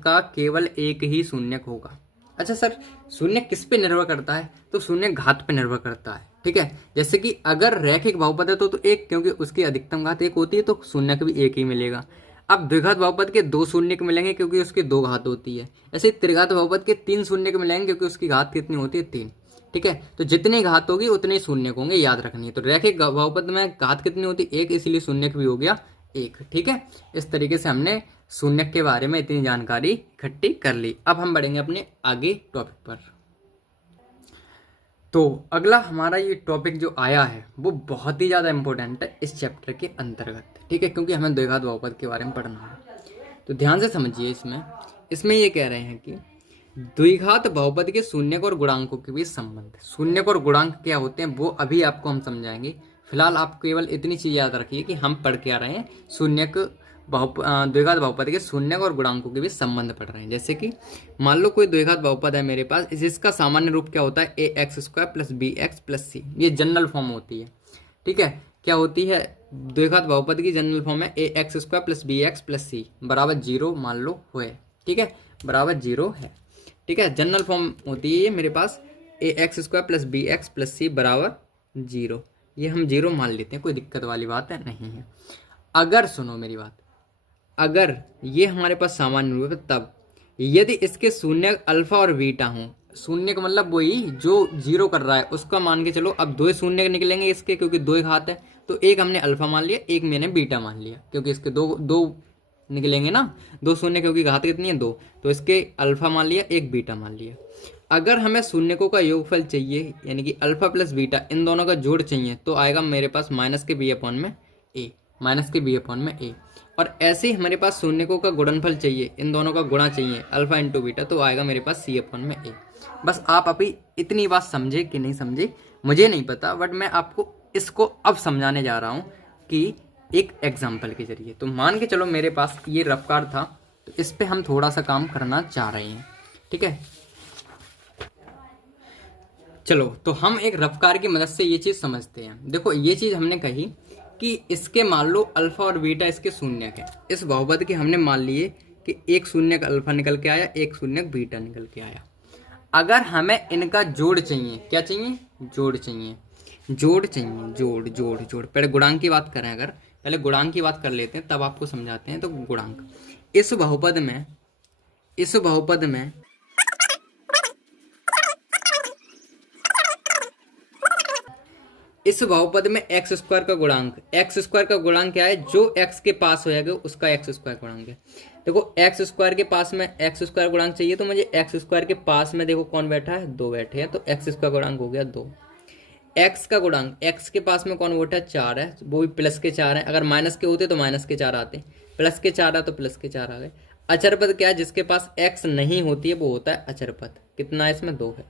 का केवल एक ही शून्य होगा। अच्छा सर, शून्य किस पे निर्भर करता है, तो शून्य घात पे निर्भर करता है, ठीक है। जैसे कि अगर रैखिक बहुपद है तो एक, क्योंकि उसकी अधिकतम घात 1 होती है तो शून्य का भी 1 ही मिलेगा। अब द्विघात बहुपद के 2 शून्य मिलेंगे क्योंकि उसकी 2 घात होती है। ऐसे त्रिघात बहुपद के 3 शून्य मिलेंगे क्योंकि उसकी घात कितनी होती है, 3, ठीक है। तो जितनी घात होगी उतने शून्य होंगे, याद रखनी है। तो रैखिक बहुपद में घात कितनी होती है, 1, इसलिए शून्य भी हो गया 1, ठीक है। इस तरीके से हमने शून्य के बारे में इतनी जानकारी इकट्ठी कर ली। अब हम बढ़ेंगे अपने आगे टॉपिक पर। तो अगला हमारा ये टॉपिक जो आया है वो बहुत ही ज़्यादा इंपॉर्टेंट है इस चैप्टर के अंतर्गत, ठीक है, क्योंकि हमें द्विघात बहुपद के बारे में पढ़ना है। तो ध्यान से समझिए, इसमें ये कह रहे हैं कि द्विघात बहुपद के शून्यक और गुणांकों के बीच संबंध। शून्यक और गुणांक क्या होते हैं वो अभी आपको हम समझाएंगे। फिलहाल आप केवल इतनी चीज़ याद रखिए कि हम पढ़ के आ रहे हैं द्विघात बहुपद के शून्यक और गुणांकों के बीच संबंध पढ़ रहे हैं। जैसे कि मान लो कोई द्विघात बहुपद है मेरे पास, जिसका सामान्य रूप क्या होता है, ax² + bx + c, ये जनरल फॉर्म होती है, ठीक है। क्या होती है, द्विघात बहुपद की जनरल फॉर्म है ax² + bx + c बराबर 0 मान लो है, ठीक है, बराबर 0 है, ठीक है। जनरल फॉर्म होती है ये मेरे पास ax² + bx + c बराबर 0, ये हम 0 मान लेते हैं, कोई दिक्कत वाली बात है नहीं है। अगर सुनो मेरी बात, अगर ये हमारे पास सामान्य रूप है तब यदि इसके शून्य अल्फा और बीटा हों, शून्य का मतलब वही जो 0 कर रहा है उसका मान के चलो। अब 2 शून्य निकलेंगे इसके, क्योंकि 2 घात है, तो एक हमने अल्फा मान लिया, एक मैंने बीटा मान लिया, क्योंकि इसके दो निकलेंगे ना, 2 शून्य, क्योंकि घात कितनी है 2, तो इसके अल्फा मान लिया, एक बीटा मान लिया। अगर हमें शून्यकों का योगफल चाहिए, यानी कि अल्फा प्लस बीटा इन दोनों का जोड़ चाहिए, तो आएगा मेरे पास माइनस के b/a, और ऐसे ही हमारे पास शून्यकों का गुणनफल चाहिए, इन दोनों का गुणा चाहिए, अल्फा इंटू बीटा, तो आएगा मेरे पास c/a। बस आप अभी इतनी बात समझे कि नहीं समझे मुझे नहीं पता, बट मैं आपको इसको अब समझाने जा रहा हूँ कि एक एग्जाम्पल के जरिए। तो मान के चलो मेरे पास ये रफ्कार था, तो इस पर हम थोड़ा सा काम करना चाह रहे हैं, ठीक है। चलो, तो हम एक रफ्कार की मदद से ये चीज़ समझते हैं। देखो, ये चीज़ हमने कही कि इसके मान लो अल्फा और बीटा इसके शून्यक है। इस बहुपद के हमने मान लिए कि एक शून्यक अल्फा निकल के आया, एक शून्यक बीटा निकल के आया। अगर हमें इनका जोड़ चाहिए, क्या चाहिए, जोड़ चाहिए, जोड़। पहले गुणांक की बात करें, अगर पहले गुणांक की बात कर लेते हैं तब आपको समझाते हैं। तो गुणांक इस बहुपद में x² का गुणांक क्या है, जो x के पास हो जाएगा उसका x² गुणांक है। देखो, x² के पास में x² गुणांक चाहिए, तो मुझे x² के पास में देखो कौन बैठा है, 2 बैठे हैं, तो x² गुणांक हो गया 2। x का गुणांक, x के पास में कौन बैठा है, 4 है, वो भी प्लस के 4 है। अगर माइनस के होते तो माइनस के 4 आते, प्लस के 4 है तो प्लस के 4 आ गए। अचर पद क्या है, जिसके पास x नहीं होती है वो होता है अचर पद। कितना है इसमें, 2 है,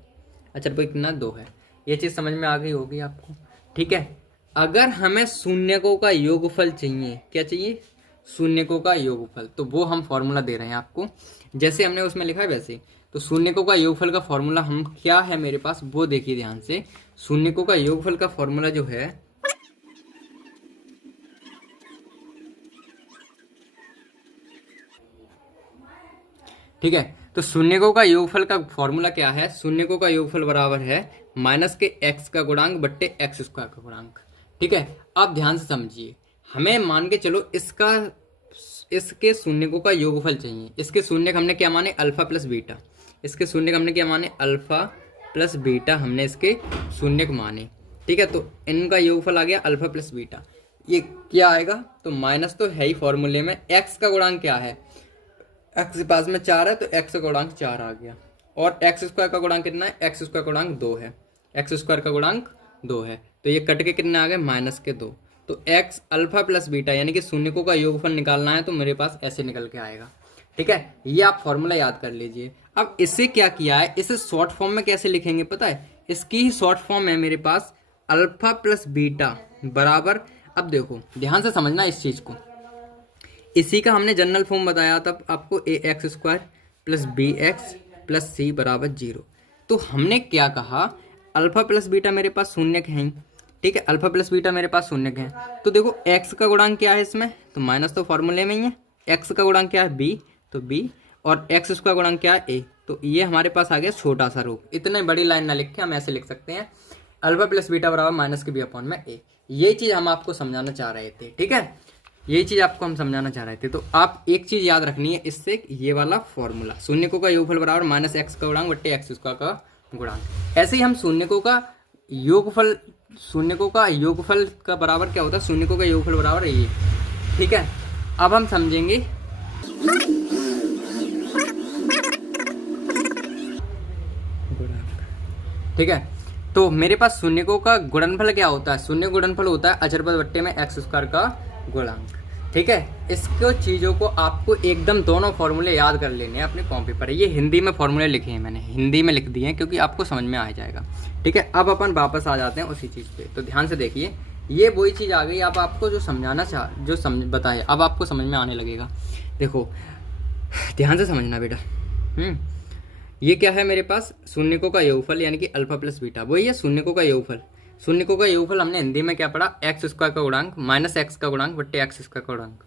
अचर पद कितना, 2 है। ये चीज़ समझ में आ गई होगी आपको, ठीक है। अगर हमें शून्यकों का योगफल चाहिए, क्या चाहिए, शून्यकों का योगफल, तो वो हम फॉर्मूला दे रहे हैं आपको, जैसे हमने उसमें लिखा है वैसे। तो शून्यकों का योगफल का फॉर्मूला हम क्या है मेरे पास, वो देखिए ध्यान से। शून्यकों का योगफल का फॉर्मूला जो है, ठीक है, तो शून्यकों का योगफल का फॉर्मूला क्या है, शून्यकों का योगफल बराबर है माइनस के x का गुणांक बट्टे x² का गुणांक, ठीक है। अब ध्यान से समझिए, हमें मान के चलो इसका इसके शून्यकों का योगफल चाहिए। इसके शून्यक हमने क्या माने, अल्फा प्लस बीटा। इसके शून्यक हमने क्या माने, अल्फा प्लस बीटा हमने इसके शून्यक माने। ठीक है, तो इनका योगफल आ गया अल्फा प्लस बीटा। ये क्या आएगा, तो माइनस तो है ही फॉर्मूले में। एक्स का गुणांक क्या है, एक्स के पास में 4 है तो एक्स का गुणांक 4 आ गया। और एक्स स्क्वायर का गुणांक कितना है, एक्स स्क्वायर का गुणांक 2 है। एक्स स्क्वायर का गुणांक 2 है, तो ये कट के कितने आ गए, माइनस के 2। तो एक्स अल्फा प्लस बीटा यानी कि शून्यकों का योगफल निकालना है तो मेरे पास ऐसे निकल के आएगा। ठीक है, ये आप फॉर्मूला याद कर लीजिए। अब इससे क्या किया है, इसे शॉर्ट फॉर्म में कैसे लिखेंगे पता है, इसकी ही शॉर्ट फॉर्म है मेरे पास, अल्फा प्लस बीटा बराबर, अब देखो ध्यान से समझना इस चीज को, इसी का हमने जनरल फॉर्म बताया तब आपको, A X square plus B X plus C बराबर 0। तो हमने क्या कहा, अल्फा प्लस बीटा मेरे पास शून्यक है ही। ठीक है, अल्फा प्लस बीटा मेरे पास शून्यक है। तो देखो एक्स का गुणांक क्या है इसमें, तो माइनस तो फॉर्मूले में ही है। एक्स का गुणांक क्या है, बी, तो बी, और एक्स स्क्वायर गुणांक क्या है, ए। तो ये हमारे पास आ गया छोटा सा रूप। इतने बड़ी लाइन ना लिख के हम ऐसे लिख सकते हैं, अल्फा प्लस बीटा बराबर माइनस के बी अपॉन में ए। ये चीज़ हम आपको समझाना चाह रहे थे। ठीक है, ये चीज़ आपको हम समझाना चाह रहे थे। तो आप एक चीज़ याद रखनी है इससे, ये वाला फॉर्मूला, शून्यकों का योगफल बराबर माइनस एक्स का गुणांक बट्टे एक्स स्क्वायर का गुणांक। ऐसे ही हम शून्यकों का योगफल, शून्यकों का योगफल का बराबर क्या होता है, शून्यकों का योगफल बराबर ये। ठीक है, अब हम समझेंगे ठीक है, तो मेरे पास शून्यकों का गुणनफल क्या होता है, शून्य गुणनफल होता है अचरपद बट्टे में एक्स स्क्वायर का गुणांक। ठीक है, इसको चीज़ों को आपको एकदम दोनों फॉर्मूले याद कर लेने हैं अपनी कॉपी पर। ये हिंदी में फॉर्मूले लिखे हैं, मैंने हिंदी में लिख दिए हैं क्योंकि आपको समझ में आ जाएगा। ठीक है, अब अपन वापस आ जाते हैं उसी चीज़ पे। तो ध्यान से देखिए, ये वही चीज़ आ गई। अब आपको जो समझाना जो बताए, अब आपको समझ में आने लगेगा। देखो ध्यान से समझना बेटा। ये क्या है मेरे पास, शून्यकों का योगफल यानी कि अल्फा प्लस बीटा, वही है शून्यकों का योगफल। शून्यकों का योगफल हमने हिंदी में क्या पढ़ा, एक्स स्क्वायर का गुणांक माइनस एक्स का गुणांक बट्टे एक्स स्क्वायर का गुणांक।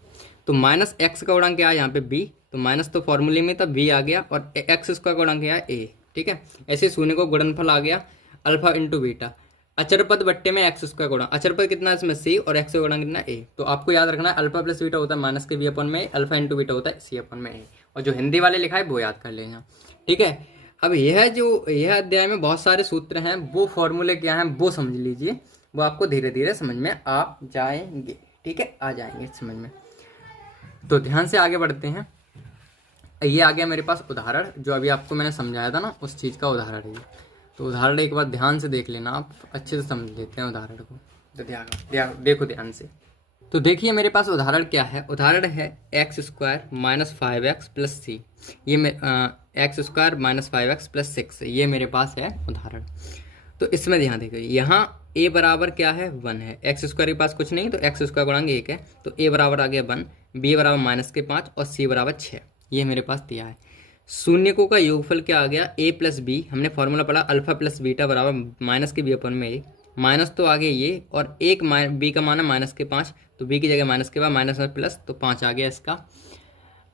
तो माइनस एक्स का गुणांक क्या है यहाँ पे बी, तो माइनस तो फॉर्मूले में था बी आ गया, और एक्स स्क्वायर का गुणांक क्या है ए। ठीक है, ऐसे शून्यकों गुणनफल आ गया अल्फा इंटू बीटा, अचरपद बट्टे में एक्स स्क्वायर गुणा, अचरपद कितना है इसमें सी, और एक्स का गुणांक कितना ए। तो आपको याद रखना है अल्फा प्लस बीटा होता है माइनस के बी अपन में, अल्फा इंटू बीटा होता है सी अपन में ए। और जो हिंदी वाले लिखा है वो याद कर लेना। ठीक है, अब यह अध्याय में बहुत सारे सूत्र हैं, वो फॉर्मूले क्या हैं वो समझ लीजिए, वो आपको धीरे धीरे समझ में आ जाएंगे। ठीक है, आ जाएंगे समझ में। तो ध्यान से आगे बढ़ते हैं। ये आ गया मेरे पास उदाहरण, जो अभी आपको मैंने समझाया था ना, उस चीज़ का उदाहरण है। तो उदाहरण एक बार ध्यान से देख लेना, आप अच्छे से समझ लेते हैं उदाहरण को। तो देखो ध्यान से। तो देखिए मेरे पास उदाहरण क्या है, उदाहरण है X square minus 5x plus C. ये X square minus 5x plus 6, ये मेरे पास है उदाहरण। तो इसमें ध्यान देखिए, यहाँ a बराबर क्या है, 1 है। एक्स स्क्वायर के पास कुछ नहीं, तो एक्स स्क्वायर गुणांक 1 है, तो a बराबर आ गया 1, b बराबर माइनस के 5 और c बराबर 6। ये मेरे पास दिया है। शून्यकों का योगफल क्या आ गया, a प्लस बी, हमने फॉर्मूला पढ़ा अल्फा प्लस बीटा बराबर माइनस के बी अपन में a, माइनस तो आगे ये, और एक बी का मान है माइनस के 5, तो बी की जगह माइनस के बाद माइनस में प्लस, तो 5 आ गया इसका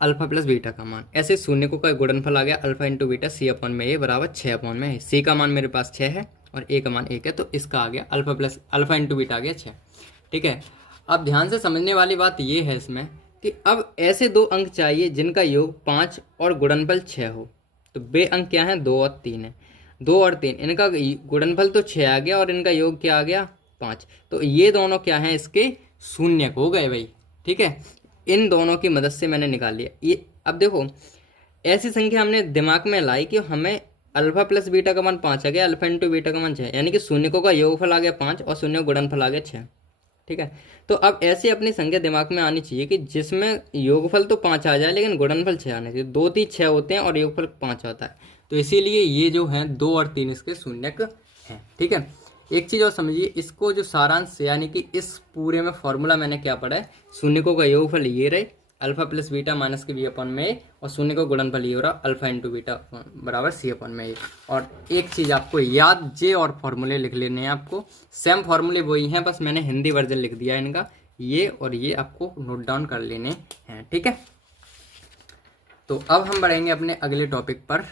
अल्फा प्लस बीटा का मान। ऐसे शून्यकों का गुणनफल आ गया अल्फा इंटू बीटा सी अपन में ए बराबर 6 अपन में। सी का मान मेरे पास 6 है और ए का मान 1 है, तो इसका आ गया अल्फा इंटू बीटा आ गया 6। ठीक है, अब ध्यान से समझने वाली बात ये है इसमें कि अब ऐसे दो अंक चाहिए जिनका योग 5 और गुणनफल 6 हो। तो वे अंक क्या हैं, 2 और 3 है। 2 और 3, इनका गुणनफल तो 6 आ गया और इनका योग क्या आ गया, 5। तो ये दोनों क्या हैं, इसके शून्यक हो गए भाई। ठीक है, इन दोनों की मदद से मैंने निकाल लिया ये। अब देखो ऐसी संख्या हमने दिमाग में लाई कि हमें अल्फा प्लस बीटा का मान 5 आ गया, अल्फा इंटू बीटा का मान 6, यानी कि शून्यकों का योगफल आ गया 5 और शून्य गुणनफल आ गया 6। ठीक है, तो अब ऐसी अपनी संख्या दिमाग में आनी चाहिए कि जिसमें योगफल तो 5 आ जाए लेकिन गुणनफल 6 आने चाहिए। 2 3 6 होते हैं और योगफल 5 होता है, तो इसीलिए ये जो है 2 और 3 इसके शून्यक हैं। ठीक है, एक चीज़ और समझिए, इसको जो सारांश यानी कि इस पूरे में फॉर्मूला मैंने क्या पढ़ा है, शून्यकों का योगफल ये रहे अल्फा प्लस बीटा माइनस के बी अपन में ए, और शून्य को गुणनफल ये हो रहा अल्फा इंटू बीटा बराबर सी अपन में ए। और एक चीज़ आपको याद, जे और फॉर्मूले लिख लेने हैं आपको, सेम फॉर्मूले वही हैं, बस मैंने हिंदी वर्जन लिख दिया है इनका, ये और ये आपको नोट डाउन कर लेने हैं। ठीक है, तो अब हम बढ़ेंगे अपने अगले टॉपिक पर।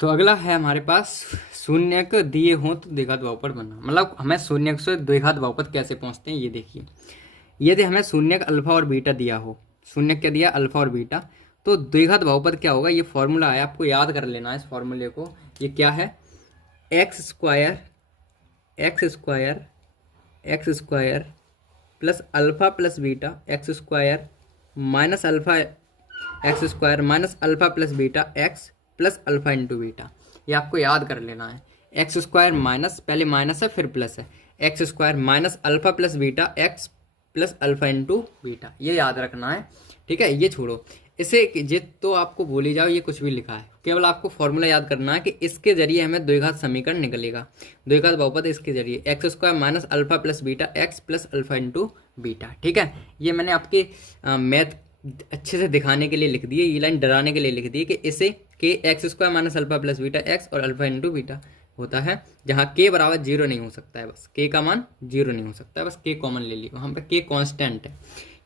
तो अगला है हमारे पास शून्यक दिए हों तो द्विघात बहुपद बनना, मतलब हमें शून्यक से द्विघात बहुपद कैसे पहुंचते हैं ये देखिए। यदि हमें शून्य का अल्फा और बीटा दिया हो, शून्य क्या दिया, अल्फा और बीटा, तो द्विघात बहुपद क्या होगा, ये फॉर्मूला है, आपको याद कर लेना है इस फॉर्मूले को। ये क्या है, X square plus alpha plus beta x square minus alpha plus beta x plus alpha into beta. ये आपको याद कर लेना है। एक्स स्क्वायर माइनस, पहले माइनस है फिर प्लस है, X square minus alpha plus beta x plus alpha into beta, ये याद रखना है। ठीक है, ये छोड़ो, इसे जे तो आपको भूल ही जाओ, ये कुछ भी लिखा है, केवल आपको फॉर्मूला याद करना है कि इसके जरिए हमें द्विघात समीकरण निकलेगा, द्विघात बहुपद इसके जरिए x square minus alpha plus beta x plus alpha into beta. ठीक है, ये मैंने आपके मैथ अच्छे से दिखाने के लिए लिख दी है, ये लाइन डराने के लिए लिख दी है कि इसे के x square minus alpha plus beta x और अल्फा इंटू बीटा होता है, जहाँ के बराबर जीरो नहीं हो सकता है, बस के का मान जीरो नहीं हो सकता है, बस के कॉमन ले लियो, वहाँ पे के कांस्टेंट है,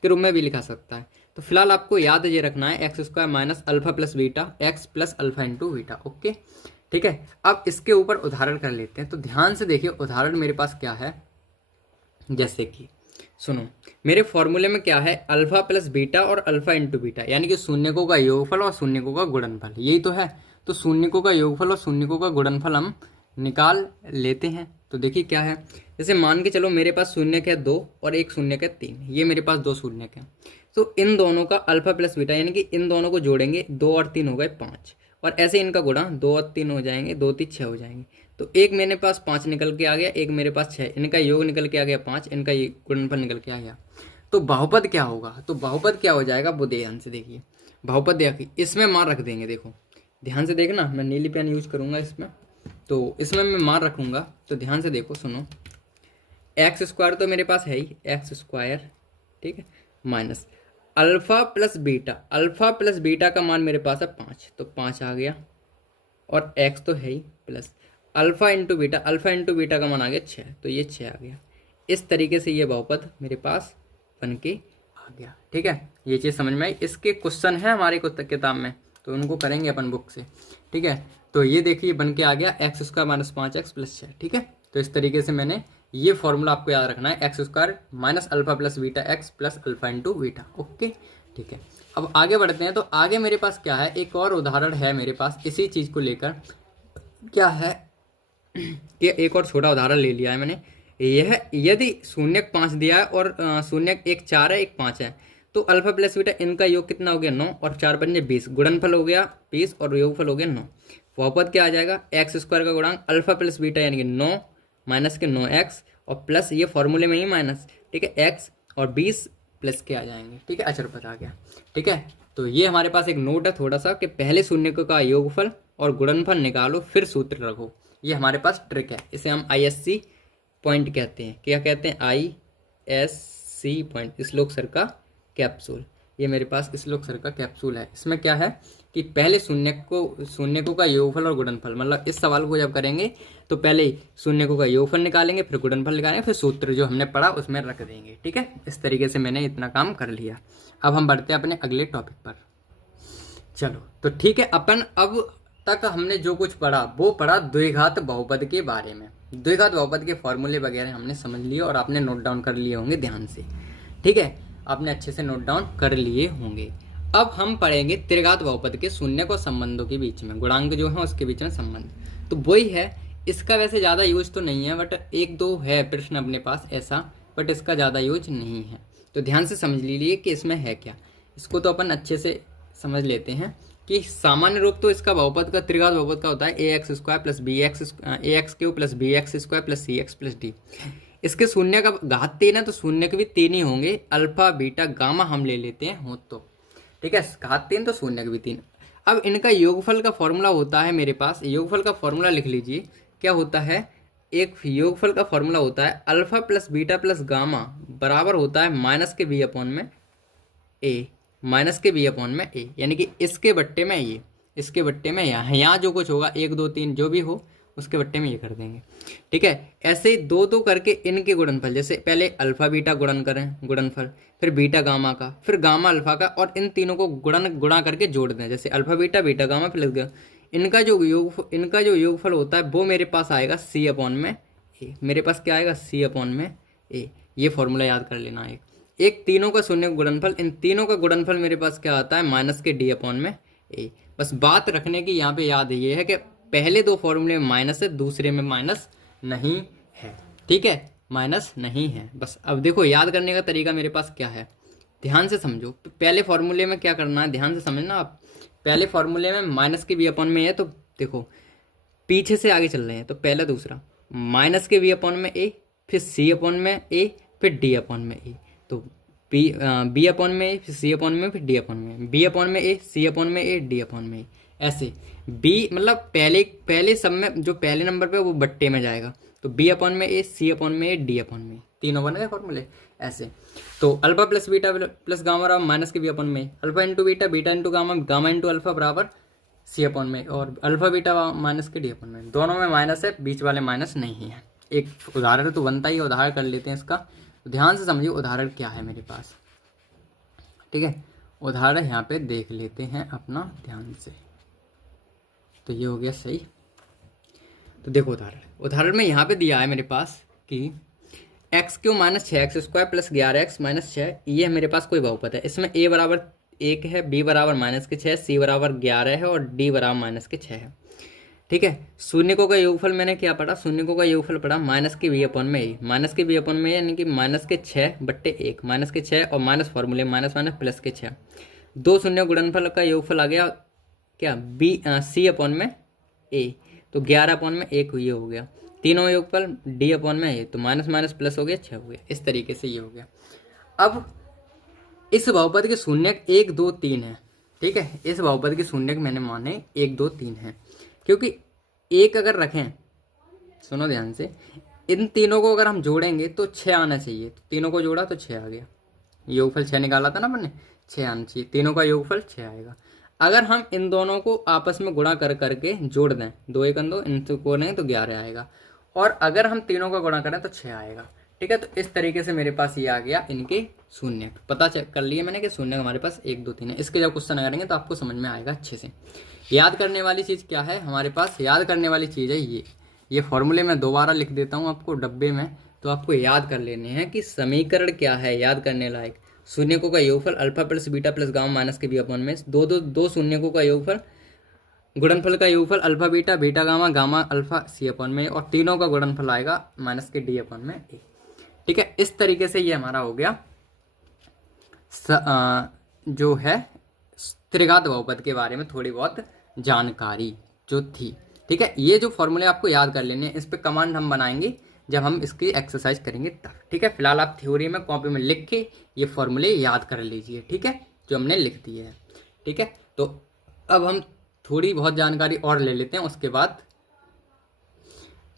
के रूप में भी लिखा सकता है। तो फिलहाल आपको याद ये रखना है X square minus alpha plus beta x plus alpha into beta. Okay, ठीक है। अब इसके ऊपर उदाहरण कर लेते हैं, तो ध्यान से देखिए उदाहरण मेरे पास क्या है। जैसे कि सुनो, मेरे फॉर्मूले में क्या है, अल्फा प्लस बीटा और अल्फा इंटू बीटा, यानी कि शून्यकों का योगफल और शून्यकों का गुणनफल, यही तो है। तो शून्यकों का योगफल और शून्यकों का गुणनफल हम निकाल लेते हैं। तो देखिए क्या है, जैसे मान के चलो मेरे पास शून्यक है 2 और एक शून्यक है 3, ये मेरे पास 2 शून्यक है। तो इन दोनों का अल्फा प्लस बीटा यानी कि इन दोनों को जोड़ेंगे, 2 और 3 हो गए 5, और ऐसे इनका गुणा 2 और 3 हो जाएंगे, 2 3 6 हो जाएंगे। तो एक मेरे पास 5 निकल के आ गया, एक मेरे पास 6, इनका योग निकल के आ गया 5, इनका गुणनफल निकल के आ गया। तो बहुपद क्या होगा, तो बहुपद क्या हो जाएगा वो ध्यान से देखिए। बहुपद देखिए, इसमें मान रख देंगे, देखो ध्यान से देखना, मैं नीली पेन यूज करूंगा इसमें, तो इसमें मैं मान रखूंगा। तो ध्यान से देखो, सुनो, एक्स स्क्वायर तो मेरे पास है ही, एक्स स्क्वायर, ठीक है, माइनस अल्फा प्लस बीटा का मान मेरे पास है 5, तो 5 आ गया, और एक्स तो है ही, प्लस अल्फा इंटू बीटा का मान आ गया 6, तो ये 6 आ गया। इस तरीके से ये बहुपद मेरे पास बन के आ गया। ठीक है, ये चीज़ समझ में आई। इसके क्वेश्चन है हमारी किताब में, तो उनको करेंगे अपन बुक से। ठीक है, तो ये देखिए बन के आ गया x square minus 5x plus 6। ठीक है, तो इस तरीके से मैंने ये फॉर्मूला आपको याद रखना है, X square minus alpha plus beta x plus alpha into beta. Okay, ठीक है। अब आगे बढ़ते हैं, तो आगे मेरे पास क्या है, एक और उदाहरण है मेरे पास इसी चीज़ को लेकर। क्या है कि एक और छोटा उदाहरण ले लिया है मैंने। यह यदि शून्यक 5 दिया है और शून्यक एक 4 है एक 5 है, तो अल्फा प्लस बीटा इनका योग कितना हो गया 9, और 4 पंजे 20, गुणनफल हो गया 20 और योगफल हो गया 9। बहुपद क्या आ जाएगा, एक्स स्क्वायर का गुणांक अल्फा प्लस बीटा यानी कि 9 माइनस के 9x और प्लस ये फॉर्मूले में ही माइनस, ठीक है, x और 20 प्लस के आ जाएंगे। ठीक है, अचर पद आ गया। ठीक है, तो ये हमारे पास एक नोट है थोड़ा सा कि पहले शून्यकों का योगफल और गुणनफल निकालो फिर सूत्र रखो। ये हमारे पास ट्रिक है, इसे हम ISC पॉइंट कहते हैं। क्या कहते हैं, ISC पॉइंट, श्लोक सर का कैप्सूल। ये मेरे पास श्लोक सर का कैप्सूल है। इसमें क्या है कि पहले शून्यकों का योगफल और गुणनफल, मतलब इस सवाल को जब करेंगे तो पहले शून्यकों का योगफल निकालेंगे, फिर गुणनफल निकालेंगे, फिर सूत्र जो हमने पढ़ा उसमें रख देंगे। ठीक है, इस तरीके से मैंने इतना काम कर लिया। अब हम बढ़ते हैं अपने अगले टॉपिक पर। चलो, तो ठीक है, अपन अब तक हमने जो कुछ पढ़ा वो पढ़ा द्विघात बहुपद के बारे में। द्विघात बहुपद के फॉर्मूले वगैरह हमने समझ लिए और आपने नोट डाउन कर लिए होंगे ध्यान से। ठीक है, आपने अच्छे से नोट डाउन कर लिए होंगे। अब हम पढ़ेंगे त्रिघात बहुपद के शून्यक और संबंधों के बीच में, गुणांक जो है उसके बीच में संबंध। तो वही है, इसका वैसे ज़्यादा यूज तो नहीं है, बट एक दो है प्रश्न अपने पास ऐसा, बट इसका ज़्यादा यूज नहीं है। तो ध्यान से समझ लीजिए कि इसमें है क्या। इसको तो अपन अच्छे से समझ लेते हैं कि सामान्य रूप तो इसका बहुपद का, त्रिघात बहुपद का होता है ax square plus ax cube plus bx square plus cx plus d। इसके शून्य का घात 3 है, तो शून्य के भी 3 ही होंगे, अल्फा बीटा गामा हम ले लेते हैं हो तो। ठीक है, घात 3 तो शून्य के भी 3। अब इनका योगफल का फॉर्मूला होता है मेरे पास, योगफल का फॉर्मूला लिख लीजिए। क्या होता है, एक योगफल का फॉर्मूला होता है alpha plus beta plus gamma बराबर होता है माइनस के बी अपॉन में ए, माइनस के बी अपॉन में ए, यानी कि इसके बट्टे में ये, इसके बट्टे में यहाँ जो कुछ होगा 1 2 3 जो भी हो उसके बट्टे में ये कर देंगे। ठीक है, ऐसे ही दो दो करके इनके गुणनफल, जैसे पहले अल्फा बीटा गुणन करें गुणनफल, फिर बीटा गामा का, फिर गामा अल्फा का, और इन तीनों को गुणा करके जोड़ दें, जैसे alpha beta beta gamma plus इनका जो योगफल होता है वो मेरे पास आएगा C अपॉन में ए। मेरे पास क्या आएगा, C अपॉन में ए। ये फॉर्मूला याद कर लेना एक। एक तीनों का शून्य गुणनफल, इन तीनों का गुणनफल मेरे पास क्या आता है, माइनस के डी अपॉन में ए। बस बात रखने की यहाँ पे याद ये है कि पहले दो फॉर्मूले में माइनस है, दूसरे में माइनस नहीं है, ठीक है, माइनस नहीं है। बस अब देखो याद करने का तरीका मेरे पास क्या है, ध्यान से समझो। पहले फॉर्मूले में क्या करना है, ध्यान से समझना आप। पहले फॉर्मूले में माइनस के वी अपॉन में है, तो देखो पीछे से आगे चल रहे हैं, तो पहला दूसरा माइनस के वी अपॉन में ए, फिर सी अपॉन में ए, फिर डी अपॉन में ए। तो बी अपॉन में ए, फिर सी अपॉन में, फिर डी अपॉन में, बी अपॉन में ए, सी अपॉन में ए, डी अपॉन में ए। ऐसे बी मतलब पहले सब में जो पहले नंबर पे वो बट्टे में जाएगा, तो बी अपॉन में ए, सी अपॉन में ए, डी अपॉन में, तीनों बन गए फॉर्मूले ऐसे। तो alpha plus beta plus gamma बराबर माइनस के वी अपॉन में, alpha into beta, beta into gamma, gamma into alpha बराबर सी अपॉन में, और अल्फा बीटा माइनस के डी अपॉन में। दोनों में माइनस है, बीच वाले माइनस नहीं है। एक उदाहरण तो बनता ही है, उदाहरण कर लेते हैं इसका। तो ध्यान से समझिए उदाहरण क्या है मेरे पास, ठीक है। उदाहरण यहाँ पे देख लेते हैं अपना ध्यान से। तो ये हो गया सही। तो देखो उदाहरण में यहाँ पे दिया है मेरे पास कि x Q minus 6x² plus 11x minus 6, ये मेरे पास कोई बहुपद है। इसमें a बराबर 1 है, b बराबर माइनस के 6, c बराबर 11 है और d बराबर माइनस के 6 है, ठीक है। शून्यकों का योगफल मैंने क्या पढ़ा, शून्यकों का योगफल पढ़ा माइनस के वी अपॉन में ए, माइनस के वी अपॉन में यानी कि माइनस के 6/1, माइनस के 6 और माइनस फॉर्मूले माइनस माइनस प्लस के 6। दो शून्य गुणनफल का योगफल आ गया क्या, सी अपॉन में ए, तो 11 अपॉन में 1 ये हो गया। तीनों योगफल डी अपॉन में ए, तो माइनस माइनस प्लस हो गया 6 हो गया। इस तरीके से ये हो गया। अब इस बहुपद के शून्यक 1 2 3 है, ठीक है। इस बहुपद के शून्यक मैंने माने 1 2 3 है, क्योंकि एक अगर रखें, सुनो ध्यान से, इन तीनों को अगर हम जोड़ेंगे तो 6 आना चाहिए। तो तीनों को जोड़ा तो 6 आ गया, योगफल 6 निकाला था ना मैंने, 6 आना चाहिए, तीनों का योगफल 6 आएगा। अगर हम इन दोनों को आपस में गुणा कर करके जोड़ दें, 2 1 2, इनको नहीं तो 11 आएगा, और अगर हम तीनों का गुणा करें तो 6 आएगा, ठीक है। तो इस तरीके से मेरे पास ये आ गया इनके शून्य, पता चेक कर लिए मैंने कि शून्य हमारे पास 1 2 3 है। इसके जब क्वेश्चन करेंगे तो आपको समझ में आएगा अच्छे से। याद करने वाली चीज़ क्या है हमारे पास, याद करने वाली चीज़ है ये फॉर्मूले मैं दोबारा लिख देता हूँ आपको डब्बे में, तो आपको याद कर लेने हैं कि समीकरण क्या है, याद करने लायक। शून्यकों का योगफल alpha plus beta plus gamma minus के बी अपॉन में, दो शून्यकों का योगफल, गुणनफल का योगफल alpha beta, beta gamma, gamma alpha C upon में, और तीनों का गुणनफल आएगा माइनस के डी अपॉन में ए, ठीक है। इस तरीके से ये हमारा हो गया जो है त्रिघात बहुपद के बारे में थोड़ी बहुत जानकारी जो थी, ठीक है। ये जो फॉर्मूले आपको याद कर लेने हैं, इस पे कमांड हम बनाएंगे जब हम इसकी एक्सरसाइज करेंगे तब, ठीक है। फिलहाल आप थ्योरी में कॉपी में लिख के ये फॉर्मूले याद कर लीजिए, ठीक है, जो हमने लिख दिए हैं, ठीक है। तो अब हम थोड़ी बहुत जानकारी और ले लेते हैं उसके बाद,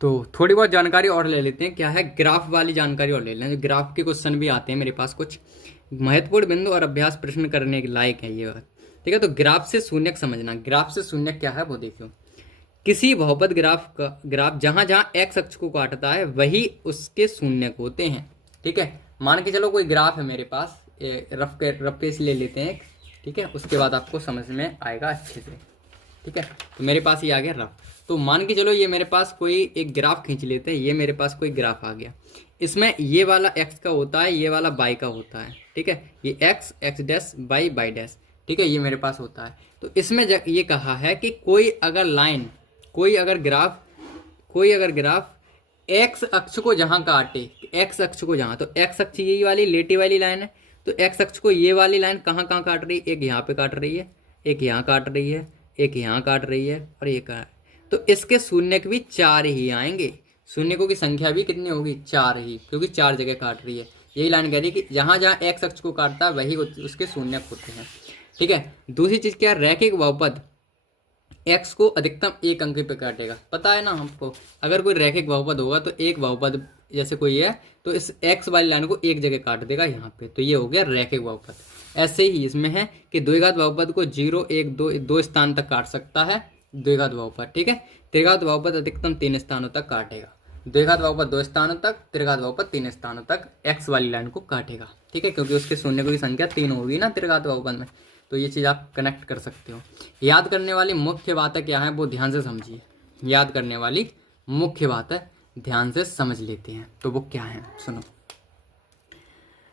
तो थोड़ी बहुत जानकारी और ले लेते हैं। क्या है, ग्राफ वाली जानकारी और ले लें। जो ग्राफ के क्वेश्चन भी आते हैं मेरे पास, कुछ महत्वपूर्ण बिंदु और अभ्यास प्रश्न करने के लायक है ये बात, ठीक है। तो ग्राफ से शून्यक समझना, ग्राफ से शून्यक क्या है वो देखो। किसी बहुपद ग्राफ जहां जहां एक्स अक्ष को काटता है वही उसके शून्यक होते हैं, ठीक है। मान के चलो कोई ग्राफ है मेरे पास, रफ पेज ले लेते हैं, ठीक है, उसके बाद आपको समझ में आएगा अच्छे से, ठीक है। तो मेरे पास ये आ गया रफ। तो मान के चलो ये मेरे पास कोई एक ग्राफ खींच लेते हैं, ये मेरे पास कोई ग्राफ आ गया, इसमें ये वाला एक्स का होता है, ये वाला वाई का होता है, ठीक है। ये X X dash Y Y dash, ठीक है, ये मेरे पास होता है। तो इसमें ये कहा है कि कोई अगर ग्राफ एक्स अक्ष को जहां काटे, एक्स अक्ष को जहां, तो एक्स अक्ष यही वाली लेटी वाली लाइन है, तो एक्स अक्ष को ये वाली लाइन कहाँ कहाँ काट रही है, एक यहाँ पे काट रही है, एक यहाँ काट रही है, एक यहाँ काट रही है, और ये कहाँ है। तो इसके शून्यक भी 4 ही आएंगे, शून्यकों की संख्या भी कितनी होगी, 4 ही, क्योंकि 4 जगह काट रही है। यही लाइन कह रही है कि जहां जहां एक्स अक्ष को काटता है वही उसके शून्यक होते हैं, ठीक है। दूसरी चीज क्या है, रैखिक बहुपद एक्स को अधिकतम एक अंक पे काटेगा, पता है ना हमको। अगर कोई रैखिक बहुपद होगा तो एक बहुपद जैसे कोई है तो इस एक्स वाली लाइन को एक जगह काट देगा यहाँ पे, तो ये हो गया रैखिक बहुपद। ऐसे ही इसमें है कि द्विघात बहुपद को 0 1 2 2 स्थान तक काट सकता है द्विघात बहुपद, ठीक है। त्रिघात बहुपद अधिकतम 3 स्थानों तक काटेगा, द्विघात बहुपद 2 स्थानों तक, त्रिघात बहुपद 3 स्थानों तक एक्स वाली लाइन को काटेगा, ठीक है, क्योंकि उसके शून्यकों की संख्या 3 होगी ना त्रिघात बहुपद में। तो ये चीज़ आप कनेक्ट कर सकते हो। याद करने वाली मुख्य बातें क्या है वो ध्यान से समझिए, याद करने वाली मुख्य बातें ध्यान से समझ लेते हैं, तो वो क्या है सुनो।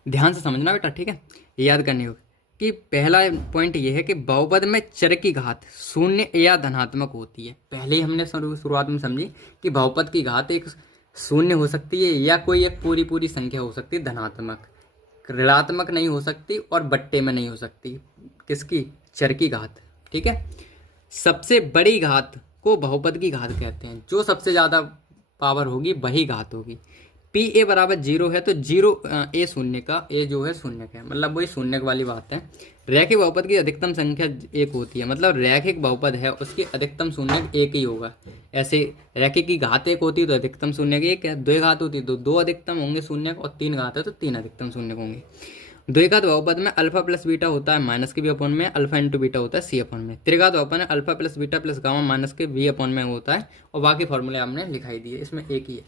ध्यान से समझना बेटा, ठीक है, याद करने हो कि पहला पॉइंट ये है कि बहुपद में चर की घात शून्य या धनात्मक होती है। पहले ही हमने शुरुआत में समझी कि बहुपद की घात एक शून्य हो सकती है या कोई एक पूरी पूरी संख्या हो सकती है धनात्मक, ऋणात्मक नहीं हो सकती और बट्टे में नहीं हो सकती। किसकी? चर की घात, ठीक है। सबसे बड़ी घात को बहुपद की घात कहते हैं, जो सबसे ज़्यादा पावर होगी वही घात होगी। पी ए बराबर 0 है तो 0 ए शून्य का, ए जो है शून्य का, मतलब वही शून्य वाली बात है। रैखिक बहुपद की अधिकतम संख्या एक होती है, मतलब रैखिक बहुपद है उसकी अधिकतम शून्य एक ही होगा। ऐसे रैखिक की घात एक होती है तो अधिकतम शून्य एक है, दो घात होती है तो दो अधिकतम होंगे शून्य, और तीन घात है तो तीन अधिकतम शून्य होंगे। द्विघात बहुपद में अल्फा प्लस बीटा होता है माइनस के बी अपॉन में, अल्फा इंटू बीटा होता है सी अपॉन में। त्रिघात बहुपद में alpha plus beta plus gamma minus के बी अपॉन में होता है, और बाकी फॉर्मूले हमने लिखाई दिए, इसमें एक ही है,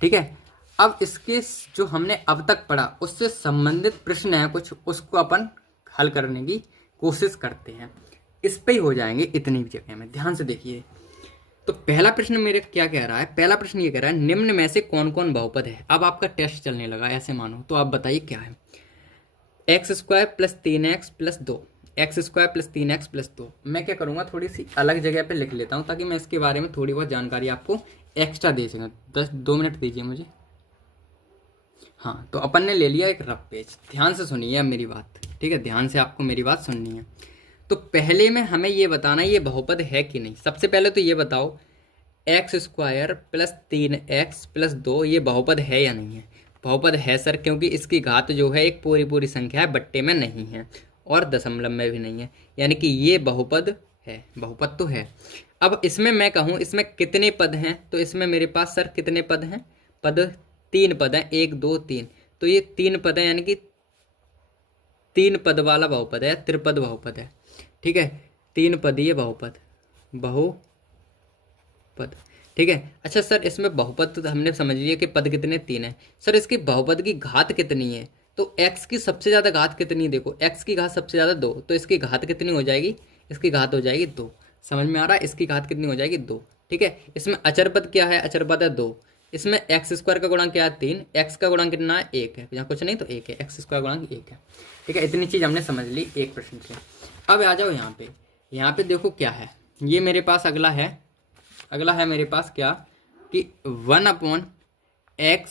ठीक है। अब इसके जो हमने अब तक पढ़ा उससे संबंधित प्रश्न है कुछ, उसको अपन हल करने की कोशिश करते हैं। इस पे ही हो जाएंगे इतनी जगह में, ध्यान से देखिए। तो पहला प्रश्न मेरे क्या कह रहा है? पहला प्रश्न ये कह रहा है निम्न में से कौन कौन बहुपद है। अब आपका टेस्ट चलने लगा ऐसे मानो, तो आप बताइए क्या है। X square plus 3x plus 2, x square plus 3x plus 2। मैं क्या करूँगा, थोड़ी सी अलग जगह पे लिख लेता हूँ ताकि मैं इसके बारे में थोड़ी बहुत जानकारी आपको एक्स्ट्रा दे सकूँ। 2 मिनट दीजिए मुझे। हाँ, तो अपन ने ले लिया एक रफ पेज। ध्यान से सुनिए अब मेरी बात, ठीक है, ध्यान से आपको मेरी बात सुननी है। तो पहले में हमें ये बताना है ये बहुपद है कि नहीं। सबसे पहले तो ये बताओ x square plus 3x plus 2 ये बहुपद है या नहीं है। बहुपद है सर, क्योंकि इसकी घात जो है एक पूरी पूरी संख्या है, बट्टे में नहीं है और दशमलव में भी नहीं है, यानी कि ये बहुपद है, बहुपद तो है। अब इसमें मैं कहूँ इसमें कितने पद हैं, तो इसमें मेरे पास सर कितने पद हैं? पद 3 पद हैं, 1 2 3, तो ये 3 पद हैं, यानी कि 3 पद वाला बहुपद है, त्रिपद बहुपद है, ठीक है, 3 पदीय बहुपद, बहुपद, ठीक है। अच्छा सर इसमें बहुपद तो हमने समझ लिया कि पद कितने 3 है। सर इसकी बहुपद की घात कितनी है? तो x की सबसे ज़्यादा घात कितनी है? देखो x की घात सबसे ज़्यादा 2, तो इसकी घात कितनी हो जाएगी? इसकी घात हो जाएगी 2। समझ में आ रहा है? इसकी घात कितनी हो जाएगी? 2, ठीक है। इसमें अचर पद क्या है? अचर पद है 2। इसमें एक्स स्क्वायर का गुणांक क्या है? 3। एक्स का गुणांक कितना है? 1 है, यहाँ कुछ नहीं तो 1 है, एक्स स्क्वायर गुणांक 1 है, ठीक है। इतनी चीज़ हमने समझ ली एक प्रश्न से। अब आ जाओ यहाँ पे, यहाँ पे देखो क्या है, ये मेरे पास अगला है मेरे पास क्या कि 1/x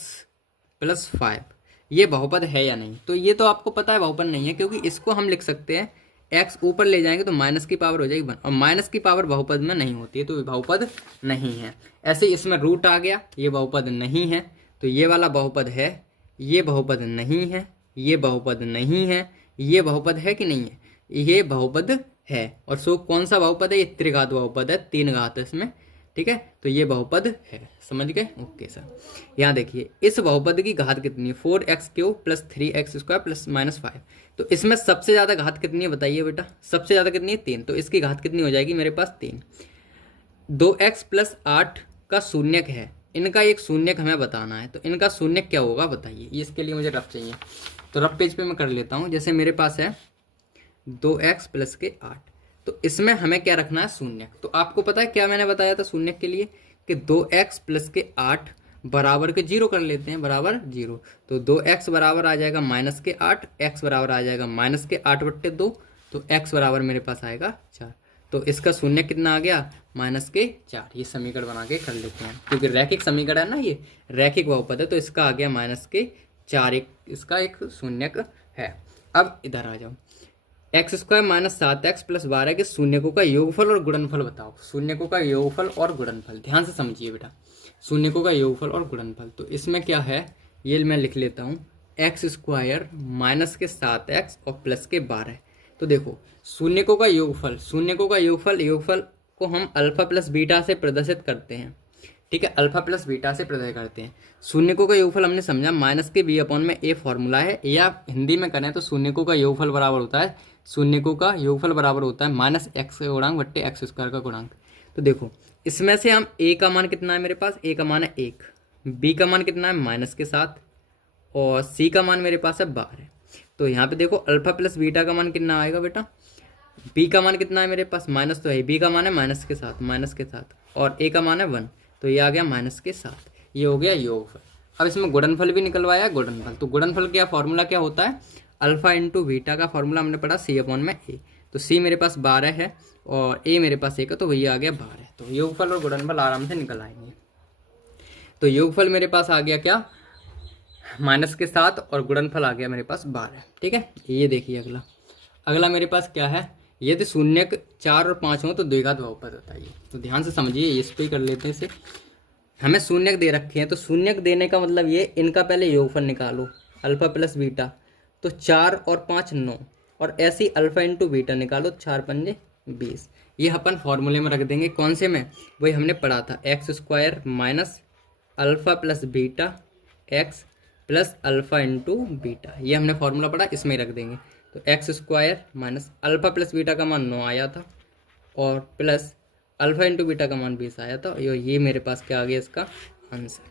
प्लस 5 ये बहुपद है या नहीं। तो ये तो आपको पता है बहुपद नहीं है, क्योंकि इसको हम लिख सकते हैं x ऊपर ले जाएंगे तो माइनस की पावर हो जाएगी 1, और माइनस की पावर बहुपद में नहीं होती है, तो ये बहुपद नहीं है। ऐसे ही इसमें रूट आ गया, ये बहुपद नहीं है, तो ये वाला बहुपद है, ये बहुपद नहीं है, ये बहुपद नहीं है, ये बहुपद है कि नहीं है? ये बहुपद है। और सो कौन सा बहुपद है? ये त्रिघात बहुपद है, 3 घात है इसमें, ठीक है, तो ये बहुपद है। समझ गए? Okay sir. यहाँ देखिए इस बहुपद की घात कितनी है? 4x³ plus 3x square plus -5। तो इसमें सबसे ज़्यादा घात कितनी है बताइए बेटा? सबसे ज़्यादा कितनी है? 3। तो इसकी घात कितनी हो जाएगी मेरे पास? 3। 2x प्लस 8 का शून्यक है, इनका एक शून्यक हमें बताना है, तो इनका शून्यक क्या होगा बताइए। इसके लिए मुझे रफ चाहिए, तो रफ पेज पे मैं कर लेता हूँ। जैसे मेरे पास है 2x प्लस के 8, तो इसमें हमें क्या रखना है? शून्यक। तो आपको पता है क्या मैंने बताया था शून्यक के लिए कि 2x प्लस के 8 बराबर के 0 कर लेते हैं, बराबर 0। तो 2x बराबर आ जाएगा माइनस के 8, x बराबर आ जाएगा माइनस के 8/2, तो x बराबर मेरे पास आएगा 4। तो इसका शून्य कितना आ गया? -4। ये समीकरण बना के कर लेते हैं, क्योंकि रैखिक समीकरण है ना, ये रैखिक बहुपद है, तो इसका आ गया -4। इसका एक शून्यक है। अब इधर आ जाओ, x square minus 7x plus 12 के शून्यकों का योगफल और गुणनफल बताओ। शून्यकों का योगफल और गुणनफल, ध्यान से समझिए बेटा, शून्यकों का योगफल और गुणनफल। तो इसमें क्या है ये मैं लिख लेता हूँ, एक्स स्क्वायर माइनस के 7x और प्लस के 12। तो देखो शून्यकों का योगफल, शून्यकों का योगफल को हम अल्फा प्लस बीटा से प्रदर्शित करते हैं, ठीक है, अल्फा प्लस बीटा से प्रदर्शित करते हैं। शून्यकों का योगफल हमने समझा माइनस के b अपॉन में a फॉर्मूला है, या हिंदी में करें तो शून्यकों का योगफल बराबर होता है, शून्यकों का योगफल बराबर होता है -x का गुणांक बट्टे x स्क्वायर का गुणांक। तो देखो इसमें से हम a का मान कितना है मेरे पास? a का मान है 1, b का मान कितना है -7, और c का मान मेरे पास है 12। तो यहाँ पे देखो अल्फा प्लस बीटा का मान कितना आएगा बेटा? b का मान कितना है मेरे पास? माइनस तो है, b का मान है -7, और a का मान है 1, तो ये आ गया -7। ये हो गया योगफल। अब इसमें गुणनफल भी निकलवाया, गुणनफल। तो गुणनफल क्या फॉर्मूला क्या होता है, अल्फा इंटू बीटा का फॉर्मूला हमने पढ़ा C/A। तो C मेरे पास 12 है और A मेरे पास 1 है, तो वही आ गया 12। तो योगफल और गुणनफल आराम से निकल आएंगे। तो योगफल मेरे पास आ गया क्या, माइनस के साथ, और गुणनफल आ गया मेरे पास 12। ठीक है, ये देखिए अगला। अगला मेरे पास क्या है, यदि शून्यक 4 और 5 हो तो द्विघात बहुपद होता है ये। तो ध्यान से समझिए, इस पे ही कर लेते हैं इसे। हमें शून्यक दे रखे हैं, तो शून्यक देने का मतलब ये, इनका पहले योगफल निकालो, अल्फा प्लस बीटा। तो 4 और 5 9, और ऐसे ही अल्फा इंटू बीटा निकालो, 4 पंजे 20। ये अपन फॉर्मूले में रख देंगे, कौन से में, वही हमने पढ़ा था, x² minus alpha plus beta x plus alpha into beta. ये हमने फॉर्मूला पढ़ा, इसमें रख देंगे। तो x² minus alpha plus beta का मान 9 आया था, और प्लस अल्फा इंटू बीटा का मान 20 आया था। ये मेरे पास क्या आ गया इसका आंसर।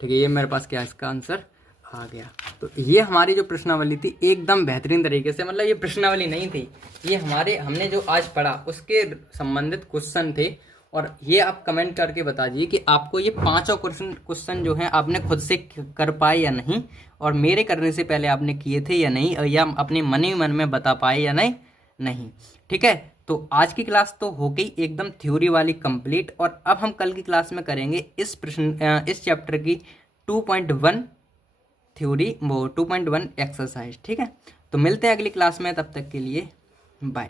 ठीक है, ये मेरे पास क्या इसका आंसर आ गया। तो ये हमारी जो प्रश्नावली थी एकदम बेहतरीन तरीके से, मतलब ये प्रश्नावली नहीं थी, ये हमने जो आज पढ़ा उसके संबंधित क्वेश्चन थे। और ये आप कमेंट करके बता दीजिए कि आपको ये पांचों क्वेश्चन जो हैं आपने खुद से कर पाए या नहीं, और मेरे करने से पहले आपने किए थे या नहीं, या अपने मन ही मन में बता पाए या नहीं। ठीक है, तो आज की क्लास तो हो गई एकदम थ्योरी वाली कंप्लीट, और अब हम कल की क्लास में करेंगे इस चैप्टर की 2.1 थ्योरी, वो 2.1 एक्सरसाइज। ठीक है, तो मिलते हैं अगली क्लास में, तब तक के लिए बाय।